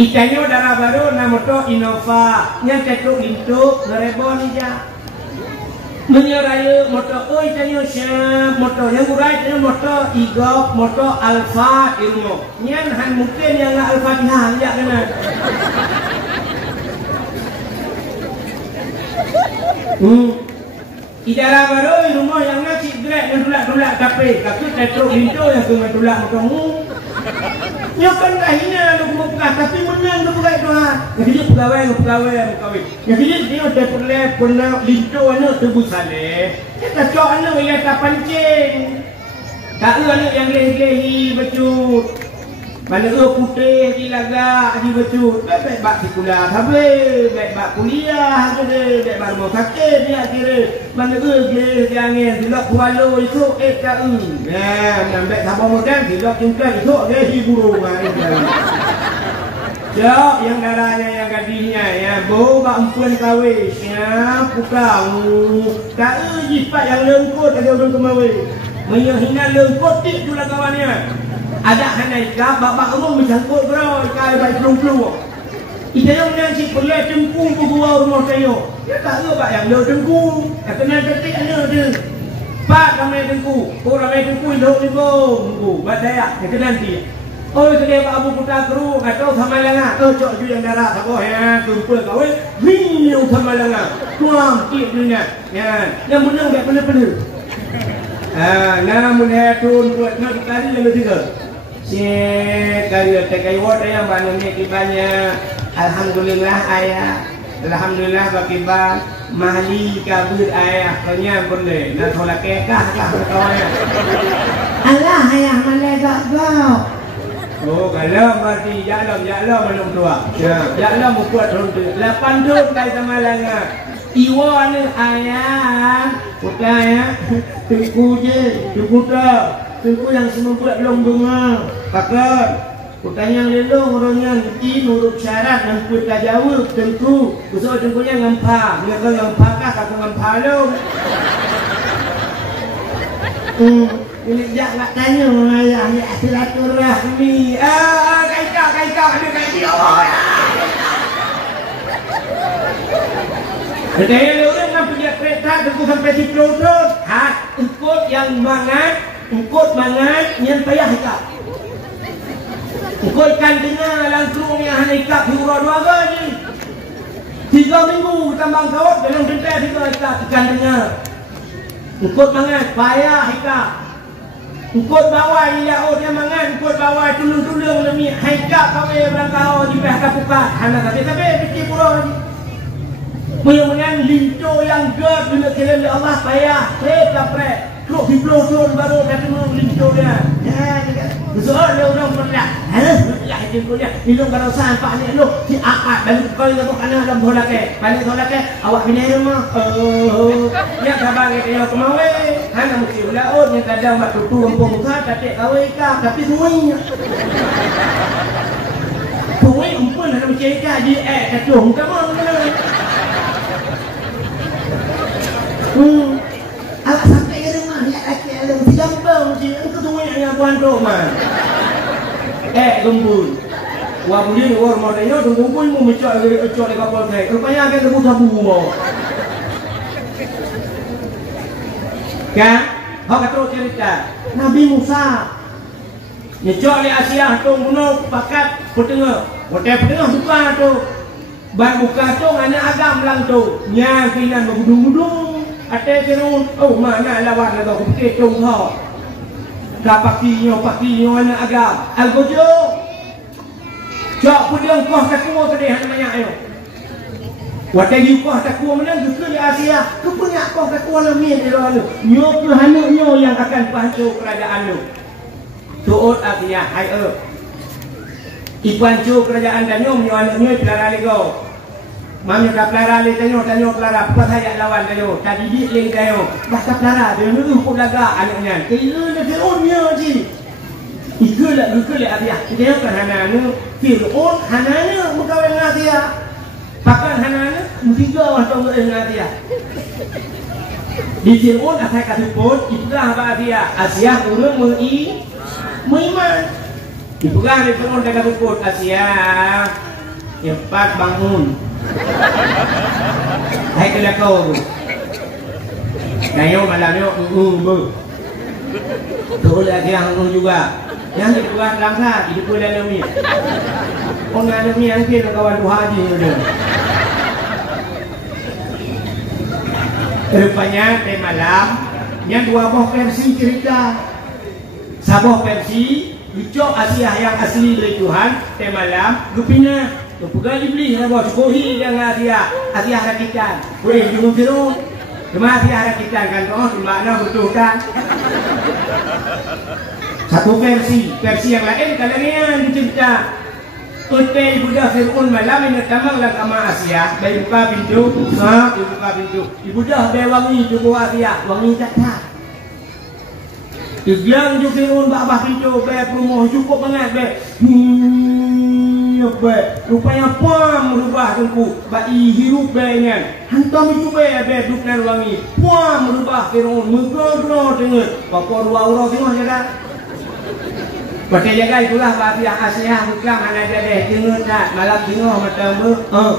Ikanyo darah baru na motor Innova, yang tektok lintu, ngerebon aja. Menyeraya motor oi tanya siap motor yang urai tanya motor Igop motor Alfa ilmu nyan han mungkin yang Al-Fatihah ya kena idara baru rumah yang nasi grek dan dulak-dulak tapi tetruk pintu yang kena dulak motormu nyokan kahina lu buka tapi menang tu buka doa jadi pegawai jadi dia ada pernah lintu anak tubuh saleh kita cok anak yang tak pancing tak anak yang leh-lehi becut mana putih di lagak di becut baik bak sekolah habis baik bak kuliah baik bak rumah sakit ni akhirnya mana leh jangan dilok kualo itu ka nampak sabar modal dilok jengkal itu leh burung Jok yang darahnya yang gadisnya ya bo bak empun kawin ya pukau tak jipat yang lengkut ada orang kemawin menghina lengkut tik tu lah kawannya ada hanai ka bak umum mencangkut bro kai baik pelung-pelung ida yang nanti boleh tengkung buah rumah saya ya tak bak yang lo tengkung kena detik ana dia pak ramai tengkung ramai tengkung hidup ni bo bak dayak kena nanti oh dia pak abu putar kru atau sama langa cok ju yang darah tak boleh ya kumpul kawin minyu sama langa tuang kip dunia ya yang menang tak benar-benar namun hetun buat nak dikali yang bertiga si kaya tekaiwat yang mana ni kibanya alhamdulillah ayah alhamdulillah bakiban mahli kabir ayah kanya boleh nak tolak kekah kawannya Allah ayah malaikat kau oh kalau berarti jalan belum tua jalan buat ronde 8 tahun kai sama langa iwa ni ayah putar ya tengku je tengku yang semua buat belum dengar pakat putanya lelong orangnya nanti nurut syarat dan putar jauh tengku besok tengkunya ngempa mereka ngempa kah kakak ngempa lo ini jak nak tanya ayah ni silaturahmi kaikau ada kaikau Kedai orang nak punya kereta tengku sampai di pelotot ikut yang mangat yang payah hikap ikutkan dengar langsung yang hanya hikap hurah dua kali 3 minggu tambang kawat dalam kereta 3 hikap ikan dengar ikut mangat payah hikap ikut bawah ia dia mangat ikut bawah tulung-tulung demi hikap kawai berangkau di pihak buka anak tapi fikir pura mudah-mudahan lintu yang gad bila kira Allah payah kapret Kluk di pelotong baru dah tengok lintu dia besok dia orang pernah lah jengkulnya ilung kalau sampak ni lu si akad balik kau yang kanan dalam tolak balik tolak awak bini rumah ya kabar dia kemawe hana mesti ulaut yang kadang waktu tu empung muka katik kawai kah tapi suinya suai empun hana mesti kah di kacung kamu awak sampai ke rumah lihat laki alam si gampang si engkau suai yang puan rumah gembul. Wah boleh ni orang modalnya tu gembul mu mencak di kapal saya. Rupanya akan tebus sabu mau. Kan? Hak kata cerita Nabi Musa. Mencak di Asia tu bunuh pakat petengah. Hotel petengah buka tu. Ban buka tu anak agam lang tu. Nya kinan bergudung-gudung. Ate kerun. Oh mana lawan atau kepikir tu ha. Pakinya anak agam Al-Gojo Jok pun dia kau takua tadi namanya ayo wadah you kau takua mana juga di Asia tu punya kau takua lamin di luar lu nyo ke hanuknya yang akan pancur kerajaan lu tuut Asia hai ipancur kerajaan dan nyo hanuknya pelara lego mamnya dah pelara le tanyo pelara apa saya lawan tanyo tadi di le tanyo bahasa pelara dia nu pun laga anaknya kira dia Fir'aunnya ji ikulah dia dia kan hananu Fir'aun hananu mengkawin dengan dia pakan hananu tiga atau dengan dia di Fir'aun akan kasuput itulah apa dia Asia urang mengiman dipegang di Fir'aun akan kasuput Asia cepat bangun hai kena kau Kayo malamnya betul lagi yang juga. Yang dibuat langkah hidup dalam ni. Orang dalam ni yang kira kawan Tuhan haji ni. Rupanya teh malam yang dua buah versi cerita. Sebuah versi Ucok Asia yang asli dari Tuhan teh malam gupina pegang iblis nak buat kohi dengan Asia harakitan. Boleh jumpa Firaun. Cuma Asia harakitan kan di mana betul kan? Satu versi yang lain kalangan cerita Utai Buddha Fir'aun malam ini tamang lah kama Asia dari buka pintu, buka pintu. Ibu dah dari wangi cukup Asia, wangi tak tak. Dibilang juga Fir'aun bah pintu, bayar rumah cukup banget be. Rupanya puam merubah tengku, bai hirup bayangan. Hantam itu be duknan wangi. Puam merubah Fir'aun menggoro dengar. Bapa dua orang tengok jaga. Pakai jaga itulah bagi yang Asia bukan mana jadi tengok tak malam tengok macam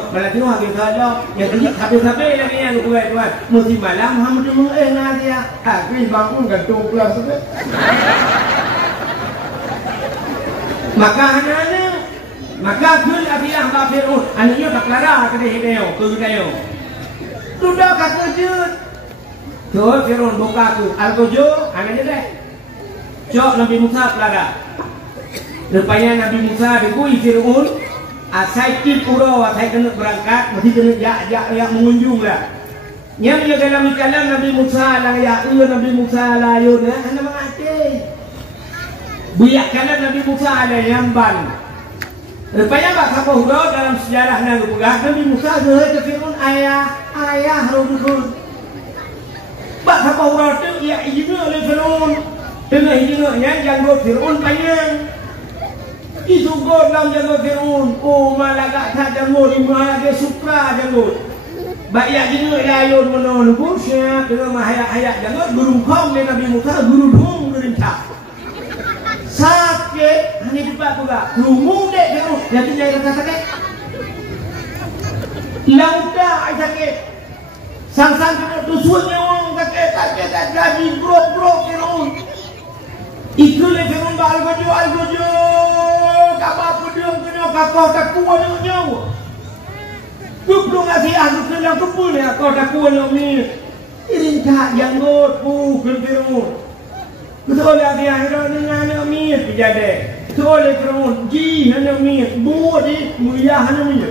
malam tengok habis ada yang kecil habis lagi yang buat musim malam ham tu nanti ya kini bangun gantung pulang tu maka kun abilah Fir'aun anaknya tak lara ke dia sudah kata jut tu Fir'aun buka tu algojo anaknya deh jok Nabi Musa pelara. Rupanya Nabi Musa dikui Fir'aun asai tim pura asai kena berangkat mesti kena jak mengunjung lah. Yang dalam kalam Nabi Musa lah Nabi Musa lah anda mengaji. Buyak kalam Nabi Musa ada yang ban. Rupanya bak kapau dalam sejarah Nabi Musa ke Fir'aun ayah Rasul. Bak kapau tu ia ibu oleh Fir'aun. Tengah hidupnya janggut Fir'aun panjang. Itu god dalam janggut Fir'aun. Oh malah tak janggut lima dia supra janggut. Baik juga layun menon busnya dengan hayat janggut guru kong dengan Nabi Musa guru dong gerintah. Sakit hanya depan juga. Rumu dek Fir'aun. Jadi saya rasa sakit. Lauda sakit. Sang kena tusunya orang sakit jadi bro Fir'aun. Ikulah Fir'aun algojo kapal pedang kena kakau takuan nyawa. Kuplung ngasih aku kena kupul ya kau takuan ni. Irinca janggut Fir'aun. Betul lagi akhirnya dengan ni jadi. Betul Fir'aun ji hanya ni buat di mulia hanya ni.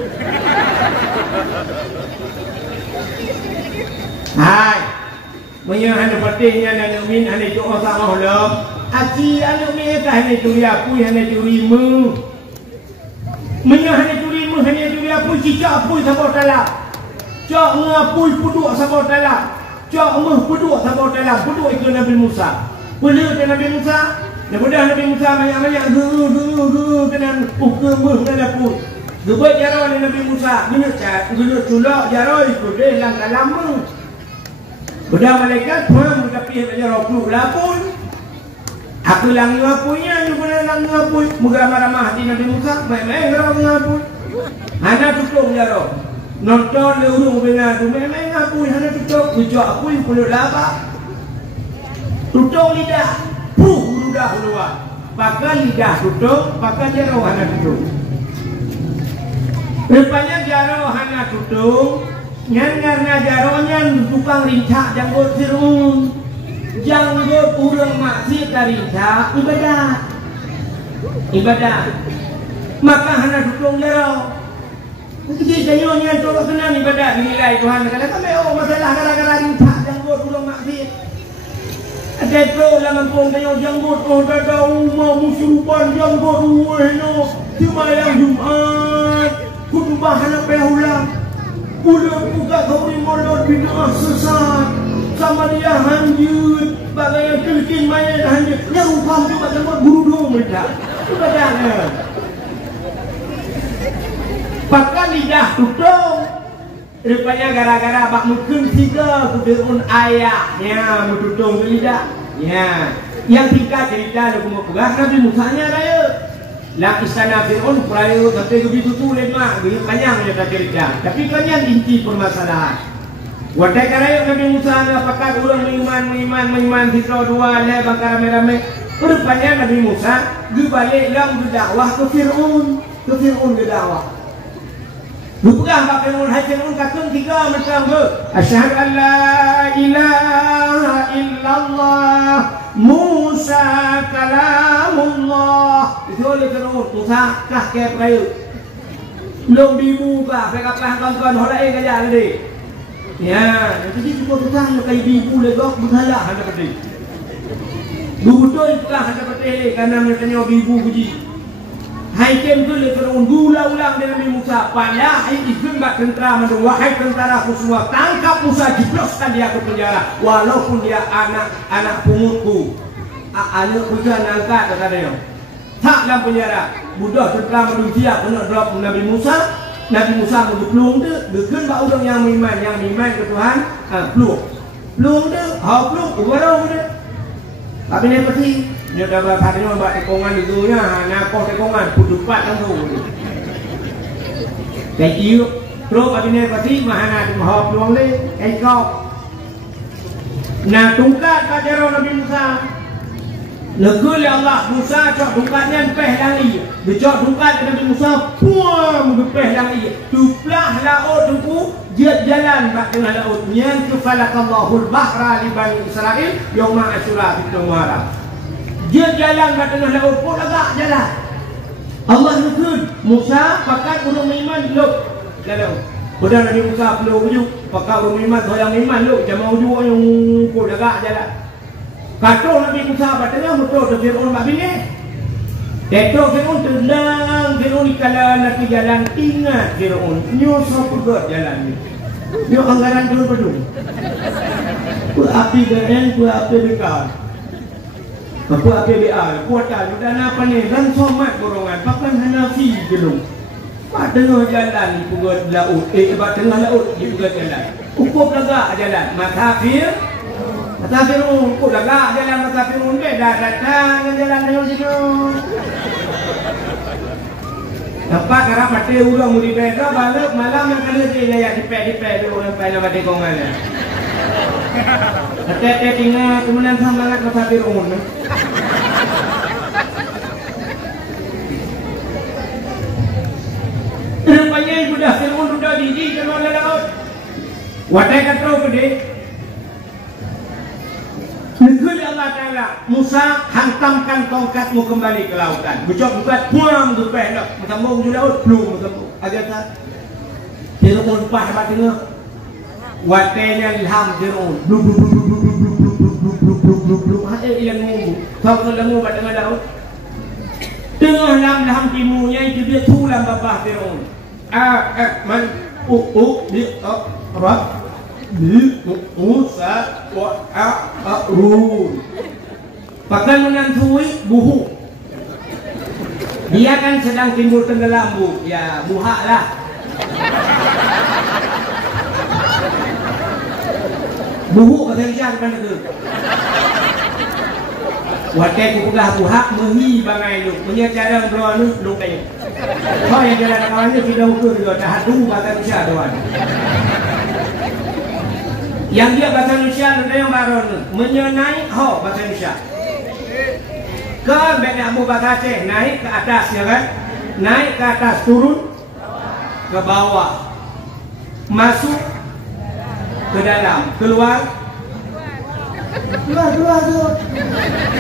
Hai. Menyang hanya pentingnya hanya min hanya doa sama Allah. Aci anu mereka hanya curi apu hanya curi mu. Menyang hanya curi mu hanya curi apu cicak apu sama dalam. Cak ngapui puduk sama dalam. Cak puduk sama dalam. Puduk itu Nabi Musa. Boleh ke Nabi Musa? Mudah Nabi Musa banyak guru kena ukur dalam pun. Gebat jarah Nabi Musa. Guna culak jarah itu dia yang dalam. Budak malaikat pun tapi jarah puluh lapun. Aku lang ngapunya, aku lang ngapuy. Muga-ramah hati Nabi Musa, main geram ngapuy. Hana tutup jaro. Nonton le urung bena tu, main ngapuy. Hana tutup, tujuh apuy puluh laba. Tutup lidah, lidah keluar. Pakai lidah tutup, pakai jaro hana tutup. Rupanya jaro hana tutup. Nyan jaronya tukang rincak janggut Fir'aun. Janggut urang maksud karita ibadah maka hana dukung jaro jadi janyonya coba kena ibadah dinilai Tuhan kata kami masalah gara-gara rinta janggut urang maksud ada itu dalam pun janggut ada umah musuhan janggut cuma yang Jumat khutbah hana pehulang udah buka kau molot bina sesat sama dia hanjut bagai yang kelkin mayat hanjut yang rupam juga buat guru dong mereka itu jangan pakai lidah tutup rupanya gara-gara bak mungkin tiga Fir'aun ayahnya menutup lidah ya yang tiga cerita lagu mengubah Nabi Musa nya raya lah istana Fir'aun peraya tapi begitu tu lemah banyak cerita tapi kan yang inti permasalahan Wadah karaya Nabi Musa ada pakai orang mengiman Fitro dua le bangkar rame-rame. Rupanya Nabi Musa balik lam berdakwah ke Fir'aun berdakwah. Bukan Pak Fir'aun, hai Fir'aun kata tiga macam tu. Asyhadu an la ilaha illallah Musa kalamullah. Itu oleh Fir'aun. Musa kah ke peraya. Belum dibuka, mereka pelan kawan-kawan holai kaya tadi. Ya, jadi cuba bertanya kayak ibu legok berhala ada peti. Betul lah ada peti karena mereka nyawa ibu puji. Hai kem tu le Fir'aun ulang dengan Nabi Musa. Pada hai izin bak tentara madu wahai tentara aku semua tangkap Musa jebloskan dia ke penjara walaupun dia anak pungutku. Anak Musa nangkat kata dia. Tak dalam penjara. Budak tentara madu siap nak drop Nabi Musa. Nabi Musa pelung tu, dekat bak orang yang iman ke Tuhan, pelung tu, pelung, ubarang tu. Tapi ni pasti, dia dah berhadapnya buat tekongan itu nya, nak tekongan, putupat kan tu. Kayak itu, terus tapi ni pasti mahana tu pelung le, kau. Nah tungkat kajar Nabi Musa. Negul ya Allah Musa cok dungkatnya peh langi. Becok dungkat Nabi Musa puang peh langi. Tuplah laut tu dia jalan bak tengah laut. Yang kafalakallahu al-bahra li bani Israil yauma asyura fi Muharram. Dia jalan bak tengah laut pun agak jalan. Allah negul Musa pakat gunung iman luk laut. Padahal Nabi Musa belum ujuk pakat gunung iman doyang iman luk jamaah ujuk yang pun agak jalan. Kata Nabi Musa batanya betul tu Fir'aun bak bini. Detok Fir'aun tenang, Fir'aun kala nak jalan ingat Fir'aun. Nyo sapegat jalan ni. Nyo anggaran dulu pedung. Ku api geren, ku api bekal. Ku api beal, kuota sudah apa ni? Dan somat golongan, pakai Hanafi gelung. Pak tengah jalan di pugat laut, pak tengah laut di pugat jalan. Ukur lagak jalan, makafir. Mata Fir'aun, kok lagak jalan mata Fir'aun ke? Dah datang jalan dengan situ. Nampak karena mati ulang muri beda balik malam yang kena dia layak dipek dulu sampai nama dekongannya. Tete tinggal kemudian sama mata Fir'aun. Rupanya sudah Fir'aun sudah didi kalau laut. Wadah kata gede. Negeri Allah Ta'ala Musa hantamkan tongkatmu kembali ke lautan. Bucok-bucok puang tu peh nak sambung di laut belum sambung. Ajar tak? Fir'aun pah apa tengah? Watenya ilham Fir'aun. Blub blub blub blub blub blub blub blub blub blub blub. Hai ilang munggu. Kau kelengu kat tengah laut. Tengah lam timurnya itu dia tulang babah Fir'aun. Man di apa? Di Musa wa Harun. Pakai menantui buhu. Dia kan sedang timbul tenggelam bu. Ya buhak lah. Buhu kata Isya depan itu. Wakai kukulah buhak mehi bangai lu. Punya cara berdoa lu kayak. Kau yang jalan kawannya tidak ukur juga. Dah tu kata Isya doan. Yang dia bahasa Indonesia ada yang baru menyenai bahasa Indonesia. Ke benda Abu Bakar Aceh naik ke atas ya kan? Naik ke atas turun ke bawah. Masuk ke dalam, keluar.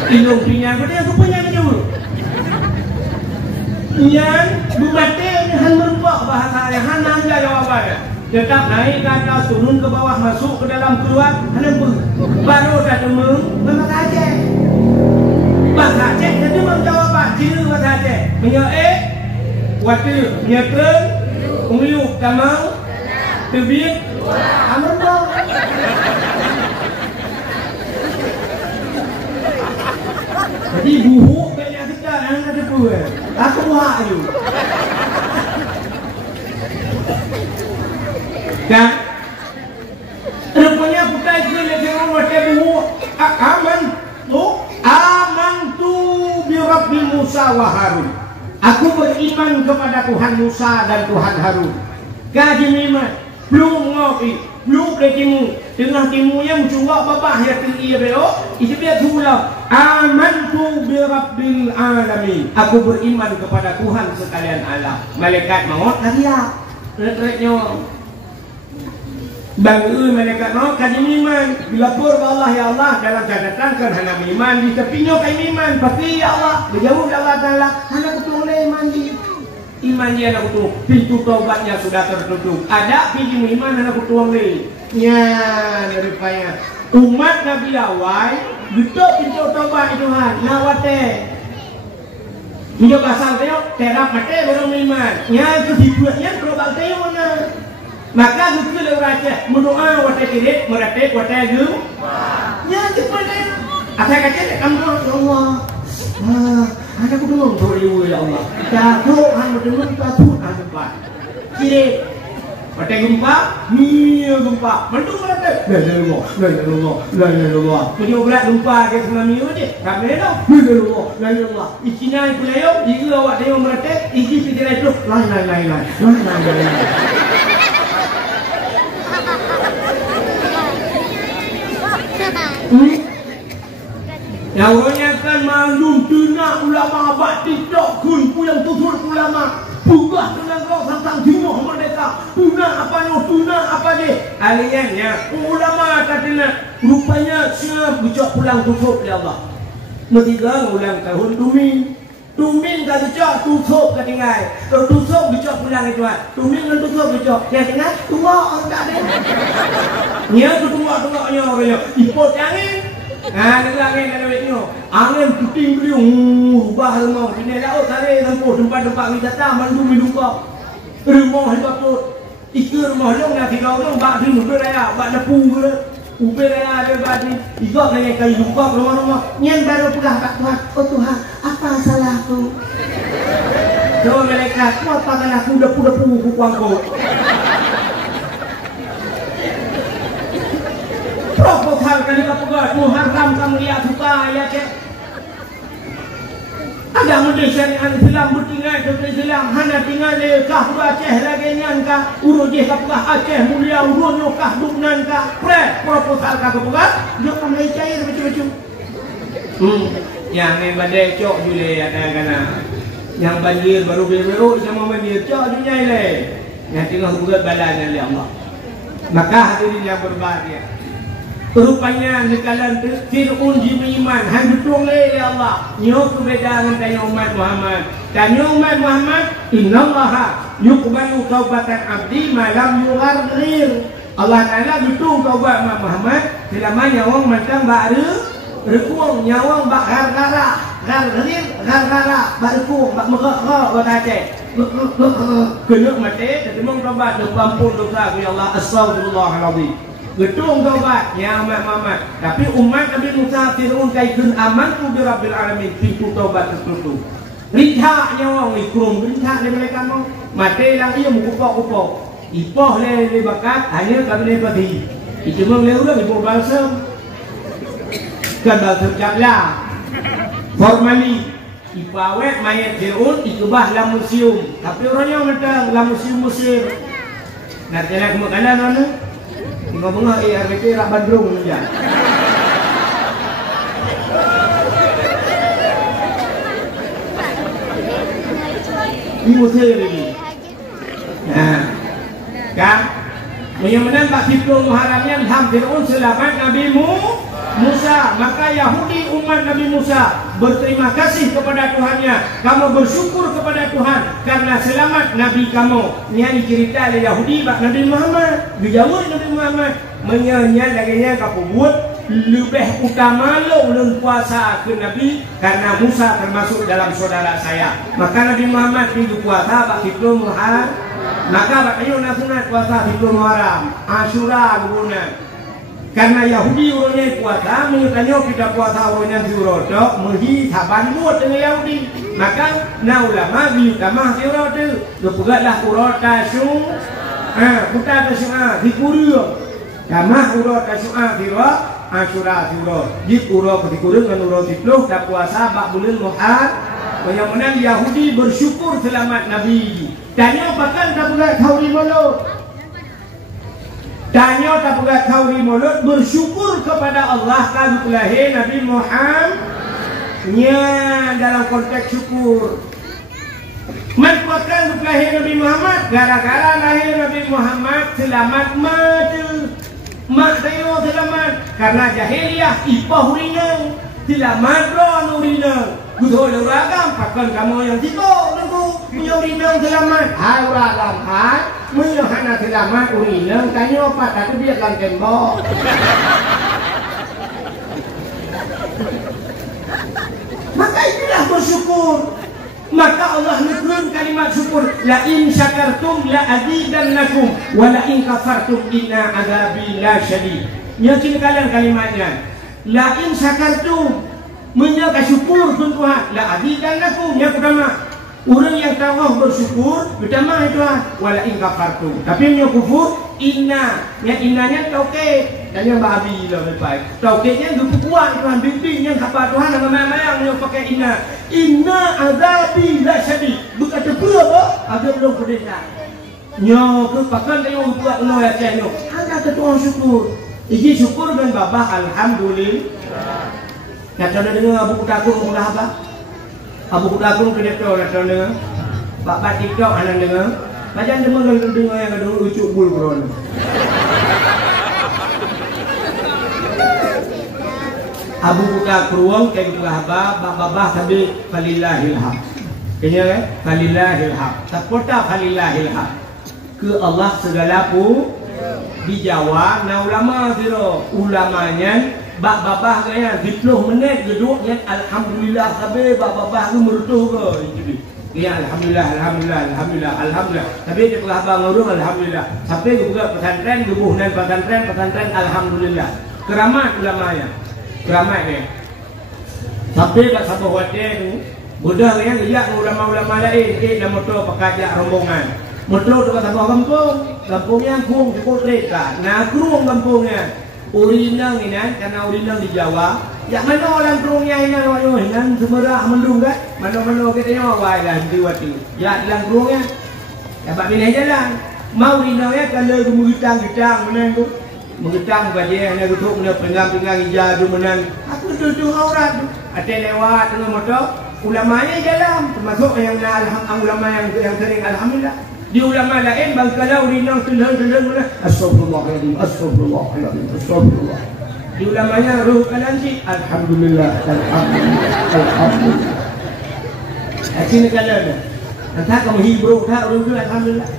Ilung pinyang dia tu punya ni dulu. Yang bubate ni han merupak bahasa yang han nangga jawabannya. Tetap naik ke atas, turun ke bawah, masuk ke dalam, keluar, hanam baru dah demeng, bahasa Aceh. Bahasa Aceh dah demeng jawapan, cina bahasa Aceh. Punya waktu, punya keren, umiluk, kamau, tebik, amerdah. Jadi buhuk banyak dekat, yang ada dua. Aku buhak je. Dan rupanya putai kena Fir'aun wadah buhu aman tu bi Rabbi Musa wa Harun. Aku beriman kepada Tuhan Musa dan Tuhan Harun. Kaji mimat belum ngopi lu dari timu tengah timu yang curah babah ya tinggi ya beo itu dia tulah amantu bi rabbil alamin, aku beriman kepada Tuhan sekalian alam. Malaikat maut kaya retretnya bangui malaikat maut kaji iman dilapor ke Allah, ya Allah dalam catatan kan hana iman di tepinya kai iman tapi ya Allah berjauh Allah Taala hana ketoleh mandi iman dia nak tutup, pintu taubatnya sudah tertutup. Ada pintu iman nak tutup ni. Nya rupanya umat Nabi awal tutup pintu taubat Tuhan. Nawate. Dia pasal dia terap mate baru iman. Nya itu dibuatnya global teh mana. Maka betul le raja mendoa wate kiri merate wate gum. Nya cepat. Asal kata kamu Allah. Ada aku dengar tu ya Allah. Jatuh hanya dengar jatuh ada gempa. Kiri, pada gempa, ni gempa. Mendung berada. La. Punya berat gempa ke tsunami ni. Kami dah. La. Ikinya ikut leo. Jika awak tengok berada, iki pikiran itu. Lain. Yang orangnya kan malum tuna ulama abad tidak kun yang tutur ulama buka dengan kau tentang timur merdeka tuna apa je aliannya ulama katanya rupanya siap bijak pulang tutup ya Allah metiga ulang tahun tumin dah bijak tutup ketinggal kalau tutup bijak pulang itu tumin dan tutup bijak yang tinggal tua tak ada nya tu tua-tuanya orangnya ipot angin. Angin angin puting beliung rubah rumah sini laut sare tempat tempat wisata mandu miluka rumah hebat ikut rumah long nak tinggal long bak di mobil raya bak depu ke mobil raya ada bak di ikut dengan kayu luka rumah nyen baru pegang tak Tuhan oh Tuhan apa salahku doa malaikat apa salahku depu kuangku proposal kali pegat muharram kamu lihat suka ya cek ada mendesain Islam bertinggal ke Islam hana tinggal kah Aceh lagi nyangka urujih kapkah Aceh mulia urunyo kah duknan kah proposal kah pegat dia kamai cair macam-macam yang ni badai cok jule ada kana yang banjir baru biru sama banjir cok jule le yang tengah buat balanya oleh Allah. Maka hadirin yang berbahagia, rupanya nekalan Fir'aun iman hanya betul ya Allah nyo kebedaangan dengan umat Muhammad dan umat Muhammad innallaha yuqbalu taubatan abdi malam yughargir. Allah Ta'ala betul taubat Muhammad selamanya orang macam baru rekuang nyawang bak gargara bak rekuang bak merek berkata kena mati ketemung taubat dan ampun dosa ya Allah astagfirullahaladzim. Gedung taubat ya umat Muhammad. Tapi umat Nabi Musa Fir'aun kaitun amantu bi rabbil alamin pintu taubat tertutup. Rintak nyawa ikrum rintak dia mereka mau mati lang ia mukupok-kupok. Ipoh le bakat hanya kami le pati. Itu meng le udah ipoh balsam. Kan balsam jabla. Formally ipawet mayat Fir'aun ikubah dalam museum. Tapi orangnya mentang dalam museum Mesir. Nak jalan ke makanan mana? Tengok bunga RBK rak Bandung saja. Ini Mesir ini. Nah, kan? Menyamakan tak Fir'aun Muharramnya Fir'aun selamat Nabi Musa. Maka Yahudi umat Nabi Musa berterima kasih kepada Tuhannya. Kamu bersyukur kepada Tuhan karena selamat Nabi kamu. Ini cerita oleh Yahudi bak Nabi Muhammad. Dijawab Nabi Muhammad menyanyian lagi kamu buat lebih utama lo ulun puasa ke Nabi karena Musa termasuk dalam saudara saya. Maka Nabi Muhammad itu puasa bak Fir'aun Muharram. Maka bak ayo nasunat puasa Fir'aun Muharram. Asyura guna. Karena Yahudi orangnya puasa, mengetanya kita puasa orangnya diurodok, mergi taban buat dengan Yahudi. Maka, na ulama biutamah diurod tu, lepugatlah urod tasyung, buta tasyung dikurung. Tamah urod tasyung dirod, asyura diurod. Jik urod dikurung dengan urod dipluh, tak puasa bak bulan Muharram. Yang mana Yahudi bersyukur selamat Nabi. Tanya apakah tak buat tauri mulut? Tanya tak pegat kau di mulut, bersyukur kepada Allah kan lahir Nabi Muhammad. Nya dalam konteks syukur. Manfaatkan lahir Nabi Muhammad, gara-gara lahir Nabi Muhammad selamat mati. Mak tayo selamat karena jahiliyah ipah urinang selamat ron urinang. Gudol ragam pakan kamu yang tiba nunggu punya urinang selamat. Hai ragam hai, punya hana selamat urinang tanya apa tapi dia dalam tembok. Maka itulah bersyukur. Maka Allah menurun kalimat syukur, la in syakartum la azidannakum wa la in kafartum inna adzabi la syadid. Nyakin kalian kalimatnya. La in syakartum menyaka syukur Tuhan, la azidannakum yang pertama. Orang yang tahu bersyukur pertama itu wa la in kafartum. Tapi yang kufur inna, yang innanya tauhid. Dan yang babi lah baik. Tauhidnya itu kuat Tuhan bimbing yang apa Tuhan nama yang pakai inna azabi la syadid. Bukan terpura apa? Ada belum berdesa. Nyo ke pakan dia buat no ya nyo. Ada ketua syukur. Iji syukur dan babah alhamdulillah. Kata dengar abu kutakung mudah apa? Abu kutakung kena tahu nak dengar. Pak batik kau anak dengar. Macam dengar yang ada ucuk bul kron. Abu buka keruang kayak gitu babah sambil falillahil haq. Kena kan? Falillahil haq. Sapota falillahil haq. Ke Allah segala pu dijawab. Nah ulama zero ulamanya babah kaya 20 menit geduk yang alhamdulillah sampai babah tu mertuh ke. Ya alhamdulillah. Tapi dia babah ngurung alhamdulillah. Sampai juga pesantren gebuhnan pesantren alhamdulillah. Keramat ulamanya. Ramai ni. Sampai kat Sabah Hotel tu, budak yang lihat ulama-ulama lain dalam motor pekerja rombongan. Motor tu kat Sabah kampungnya kung cukup mereka. Nah, kurung kampungnya. Urinang ini karena urinang di Jawa. Yang mana orang kurungnya ini semerah mendung kan? Mana-mana katanya awal lah diwati. Ya dalam kurungnya. Ya pak bini jalan. Mau urinangnya kalau gemutang-gitang mana tu? Mengetang baju yang duduk punya pinggang hijau tu menang. Aku duduk aurat tu. Ada lewat dengan motor. Ulamanya jalan. Termasuk yang ulama yang sering alhamdulillah. Di ulama lain bangkala urinang telan mana. Astagfirullahaladzim. Di ulamanya ruh kalanji. Alhamdulillah. Sini kalah. Entah kamu hibur tak urut alhamdulillah.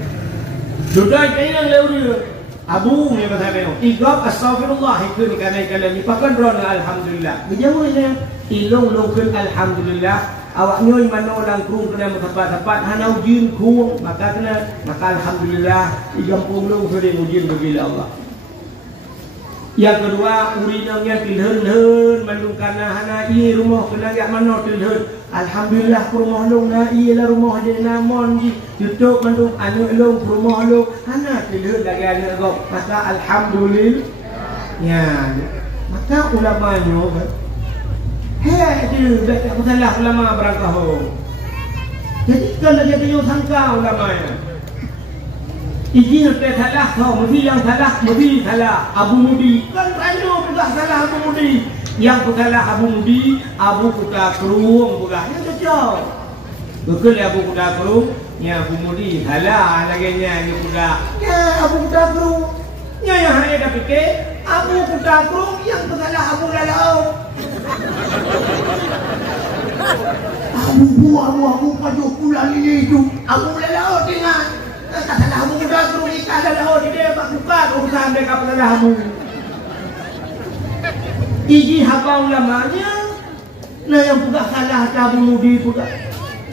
Duduk kainan lewat. Abu ni bahasa dia. Iqab astagfirullah itu kerana kalau ni pakai drone alhamdulillah. Bijawanya ilong alhamdulillah. Awaknya mana orang kurung kena tempat-tempat hana ujin kurung maka alhamdulillah igampung long sering ujin bagi Allah. Yang kedua urinangnya tilhen mandung karena hana i rumah kena yak mana tilhen. Alhamdulillah rumah long na ialah rumah dia namon di tutup mandung anu long rumah long hana tilhen lagi anak kau maka alhamdulillah ya maka ulamanya dia tak salah ulama berangkah jadi kalau dia tunjuk sangka ulamanya izin dia salah kau mesti yang salah Abu Mudi kan raya pula salah Abu Mudi yang salah Abu Mudi Abu Kuta Kerung bukan yang kecil betul Abu Kuta Kerung ya Abu Mudi salah lagi nya bukan ya Abu Kuta Kerung ya yang hanya dah fikir Abu Kuta Kerung yang salah Abu Lalau Abu padu pula ni itu Abu Lalau dengan kata Abu Kuta Kerung ni kata Lalau dia bukan urusan mereka pada Abu Iji haba ulamanya nah yang pegah salah Abu Mudi pegah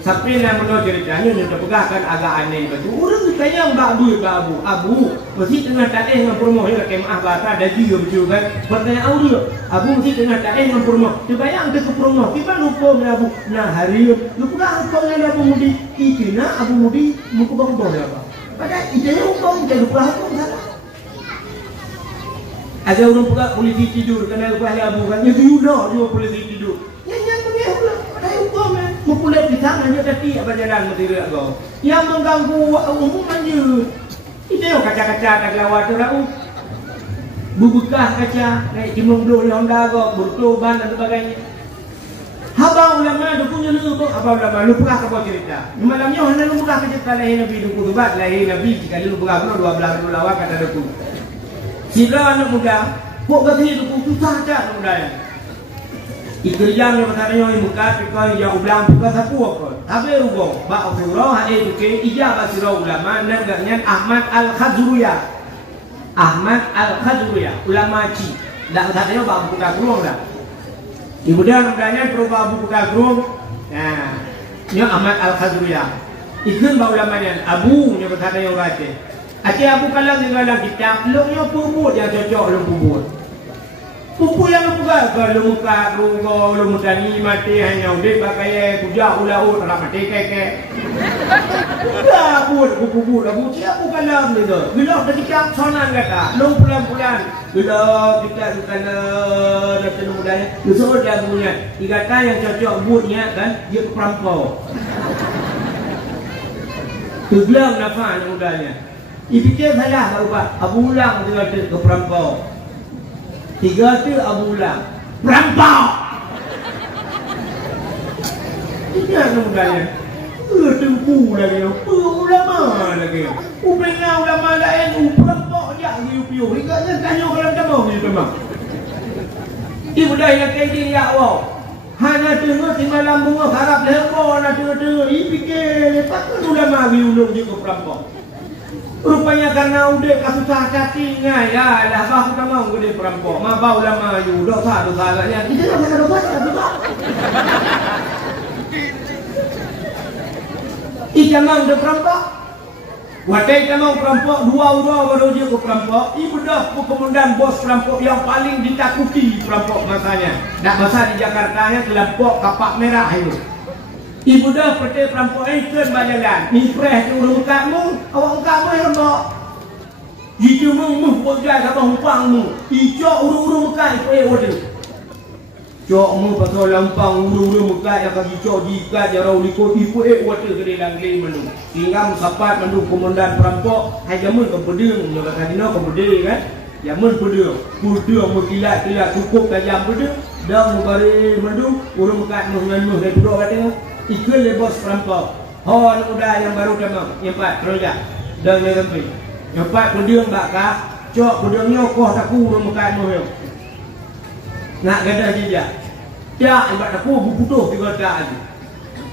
sampai nak menurut ceritanya yang terpegahkan agak aneh betul orang kaya Abu mesti tengah tak dengan promoh yang kemah bahasa ada dia betul kan pertanyaan dia Abu mesti tengah tak dengan promoh terbayang dia ke promoh kita lupa dengan Abu nah hari lu pegah hukum dengan Abu Mudi itu nak Abu Mudi muka bangkong apa padahal itu hukum dia lupa hukum salah. Ada orang pula polisi tidur kena lupa Abu kan itu dah dia polisi tidur yang punya pula ada hukum memulai di sana dia tadi apa jalan menteri kau yang mengganggu umum aja itu yang kaca-kaca tak lawat terau Bebekas kaca, naik timung dulu Honda go, bertoban dan sebagainya. Habang ulama tu punya lu tu, habang ulama lu pernah kau cerita. Malamnya Honda lu pernah cerita lahir Nabi du kutubat, lahir Nabi jika lu pernah 12 lawak kata aku. Sila anak muda, kok kata itu susah aja muda ya. Ikirjam yang katanya yang buka, pikir yang ulang buka sapu apa? Tapi rubong, bak surau hari itu ke ijabah surau ulama, neganya Ahmad Al-Khazuriyah. Ahmad Al-Khazuriyah, ulama Ci. Tak katanya bak buka kurung dah. Ibu dia namanya perubah buku kagum. Nah, ini Ahmad Al-Khazuriyah. Ikut bak ulamanya Abu yang berkata yang baca. Aceh Abu kalau dalam kitab, loknya puput yang cocok lu puput. Puput yang lu buka, kalau muka rungo, lu muka ni mati hanya udah pakai puja ulau, tak mati keke. Udah puput, Abu siapa kalau gitu. Bila dah kitab sonan kata, lu pulang. Bila kita kena dapat mudanya, besok dia punya. Dikata yang cocok buatnya kan, dia perampau. Kegelam nafas yang mudanya. Dipikir salah tak ubah. Abu Ulang dia kata ke perampau. 3 tu Abu Ulang perampau. Ini yang mudanya. Tengku lagi, ulama lagi. Ubengah ulama lain, perampau je riu-riu. Ikatnya tanya kalau tak mau ni teman. Ibu dah yang kaji ya Allah. Hanya tengok di malam bunga harap lepo nak tengok. Fikir lepas tu ulama riu-riu je ke perampau. Rupanya karena udah kasusah cacingnya ya lah bah kita mau gede perampok ma bau lama yu dosa lagi itu dosa juga ika mau de perampok watai kita mau perampok dua baru dia ke perampok ibu dah komandan bos perampok yang paling ditakuti perampok masanya dak masa di Jakarta nya kelompok kapak merah itu. Ibu dah percaya perampok ikut bajalan. Ni fresh tu urut kamu, awak kamu yang lembok. Jika mu bojai sama humpangmu, icok urut mekai pe waduh. Cok mu pasal lampang urut mekai yang kaki cok jika jarau likut ipu waduh gede langli menu. Hingga musapat menu komandan perampok, hai jamun ke pedeng, yo kata dino ke pedeng kan. Jamun pedeng, mu kilat cukup tajam pedeng. Dah mu bari menu urut mekai mu nganu dari dua kata. Ikut le bos perampok. Hon muda yang baru demam, yang 4 kerja. Dan yang lebih. Yang 4 pedeng bakak, cok pedeng nyokoh taku rumah mu yo. Nak gadah jejak. Tak ibat taku butuh 3 tak aja.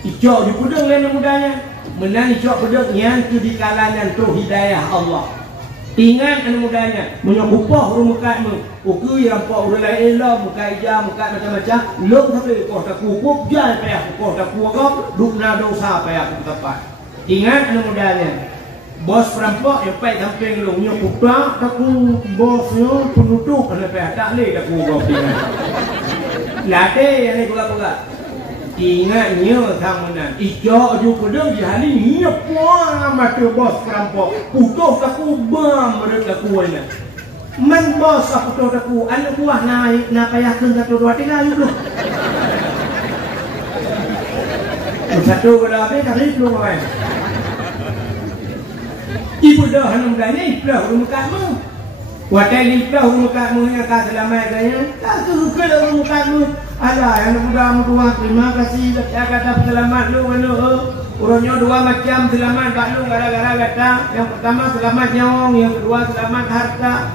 Icok di pedeng lain mudanya. Menang icok pedeng yang tu di kalangan tu hidayah Allah. Ingat anak mudanya menyokupah rumah kakmu. Okey rampok udah lain lah muka ijam muka macam-macam. Lom sampai kau tak kukup jangan payah kau tak kukup duk na dosa payah aku tepat. Ingat anak mudanya bos perampok yang pai samping lu nyokupah tak ku bosnya penutup ada payah tak leh tak kukup ingat. Late yang ni pula. Ingatnya tangan ijak juga pedang di hari ni apa mata bos perampok putus aku bam mereka kuat man bos aku putus aku anak buah naik nak payahkan satu dua tiga ayo lu satu berapa kali lu main ibu dah hanum gani ikhlas rumah kamu watai ikhlas rumah kamu yang kau selamat gaya tak suka rumah kamu. Alah, yang muda dua terima kasih saya kata selamat lu mana urutnya 2 macam selamat bak lu gara-gara kata yang pertama selamat nyawang yang kedua selamat harta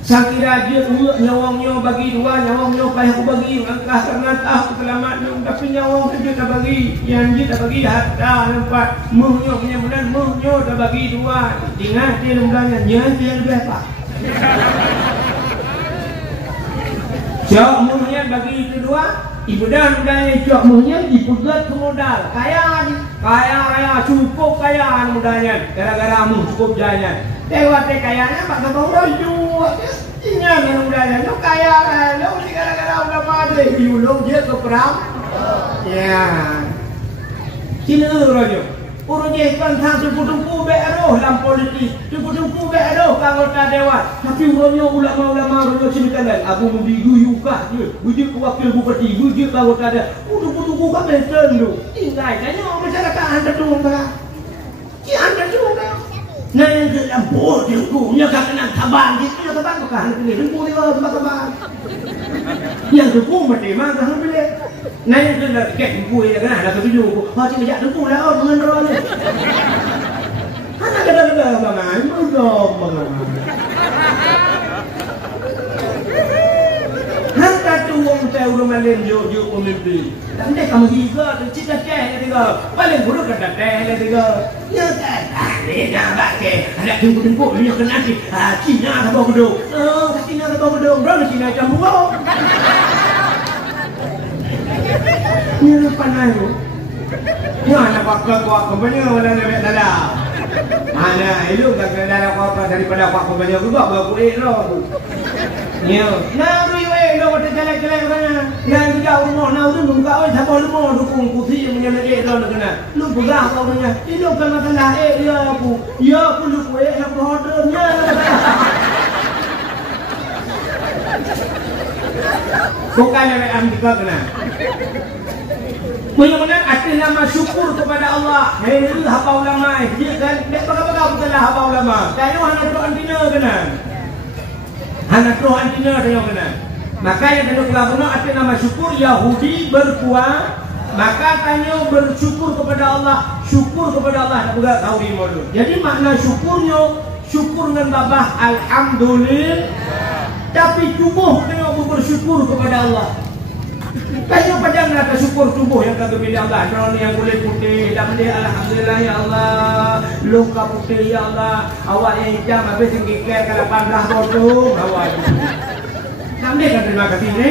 sang kira dia nyawangnya bagi 2 nyawangnya payah aku bagi angkah karena tahu selamat lu tapi nyawang saja tak bagi yang dia tak bagi harta nampak muhnya punya bulan muhnya tak bagi 2 ingat dia mudanya dia lebih pak cok muhnya bagi kedua ibu dan mudanya cok muhnya dipugat ke modal kaya raya cukup kaya mudanya gara-gara mu cukup jaya lewat kayanya pak sabang roju ingat mudanya lu kaya lu gara-gara udah mati diulung dia ke perang ya sini roju urutnya kan sang cukup-cukup beroh dalam politik cukup-cukup beroh anggota dewan tapi urutnya ulama-ulama urutnya sini kan abu membigu yuka je bujuk wakil bupati bujuk anggota dewan cukup-cukup kan betul tu tinggal tanya masyarakat anda tu enggak si anda tu enggak Nah yang ke lampu tengku, nya ka kena tabang gitu, nya tabang ka han pilih tengku dia tabang. Yang tengku mati mah ka han pilih. Nah yang ke ket tengku ya kena ada ke video. Ha cik jak tengku lah oh dengan ro ni. Ana kada bang, belum bang. Harta tuang tahu rumah lain jauh pemimpin. Dan dia kamu juga tu cita cah dia paling buruk kata dia dia. Ya kan, dia nak ke ada tunggu dia kena si Cina apa gedung. Oh, Cina apa gedung, berapa Cina campur. Ni lupa naik. Ya anak pakar banyak orang nak dalam. Mana elok tak dalam apa daripada pakar banyak juga baru elok. Yo, nah riu lo ada jalan-jalan mana? Yang dia rumah nak tu muka oi tak boleh rumah dukung putih yang menyelek lo kena. Lu berah kau punya. Ini kan masalah ya aku. Ya aku lu aku ordernya. Bukan yang Amerika kena. Benar-benar arti nama syukur kepada Allah. Hei, haba ulama. Dia kan, dia bagaimana betul lah haba ulama. Kaya hanya tu antina kena. Anak roh antina yang benar. Maka yang tadi kita guna arti nama syukur Yahudi berkuah. Maka tanya bersyukur kepada Allah. Syukur kepada Allah tak juga tahu di mulut. Jadi makna syukurnya syukur dengan babah alhamdulillah. Tapi tubuh tengok bersyukur kepada Allah. Tanya pada nak syukur tubuh yang kata bila Allah. Kalau yang kulit putih dah mendih alhamdulillah ya Allah. Luka putih ya Allah. Awak yang hitam habis yang kikir kalau pandah bodoh awak. Nampak kan terima kasih ni.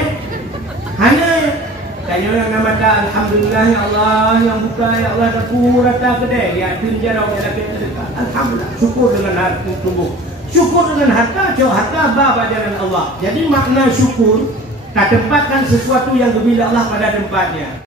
Hanya tanya yang nama dah alhamdulillah ya Allah yang buka ya Allah aku rata kedai ya tunjara orang kita dekat. Alhamdulillah syukur dengan hati tubuh. Syukur dengan harta jauh harta bab ajaran Allah. Jadi makna syukur tak tempatkan sesuatu yang berbila Allah pada tempatnya.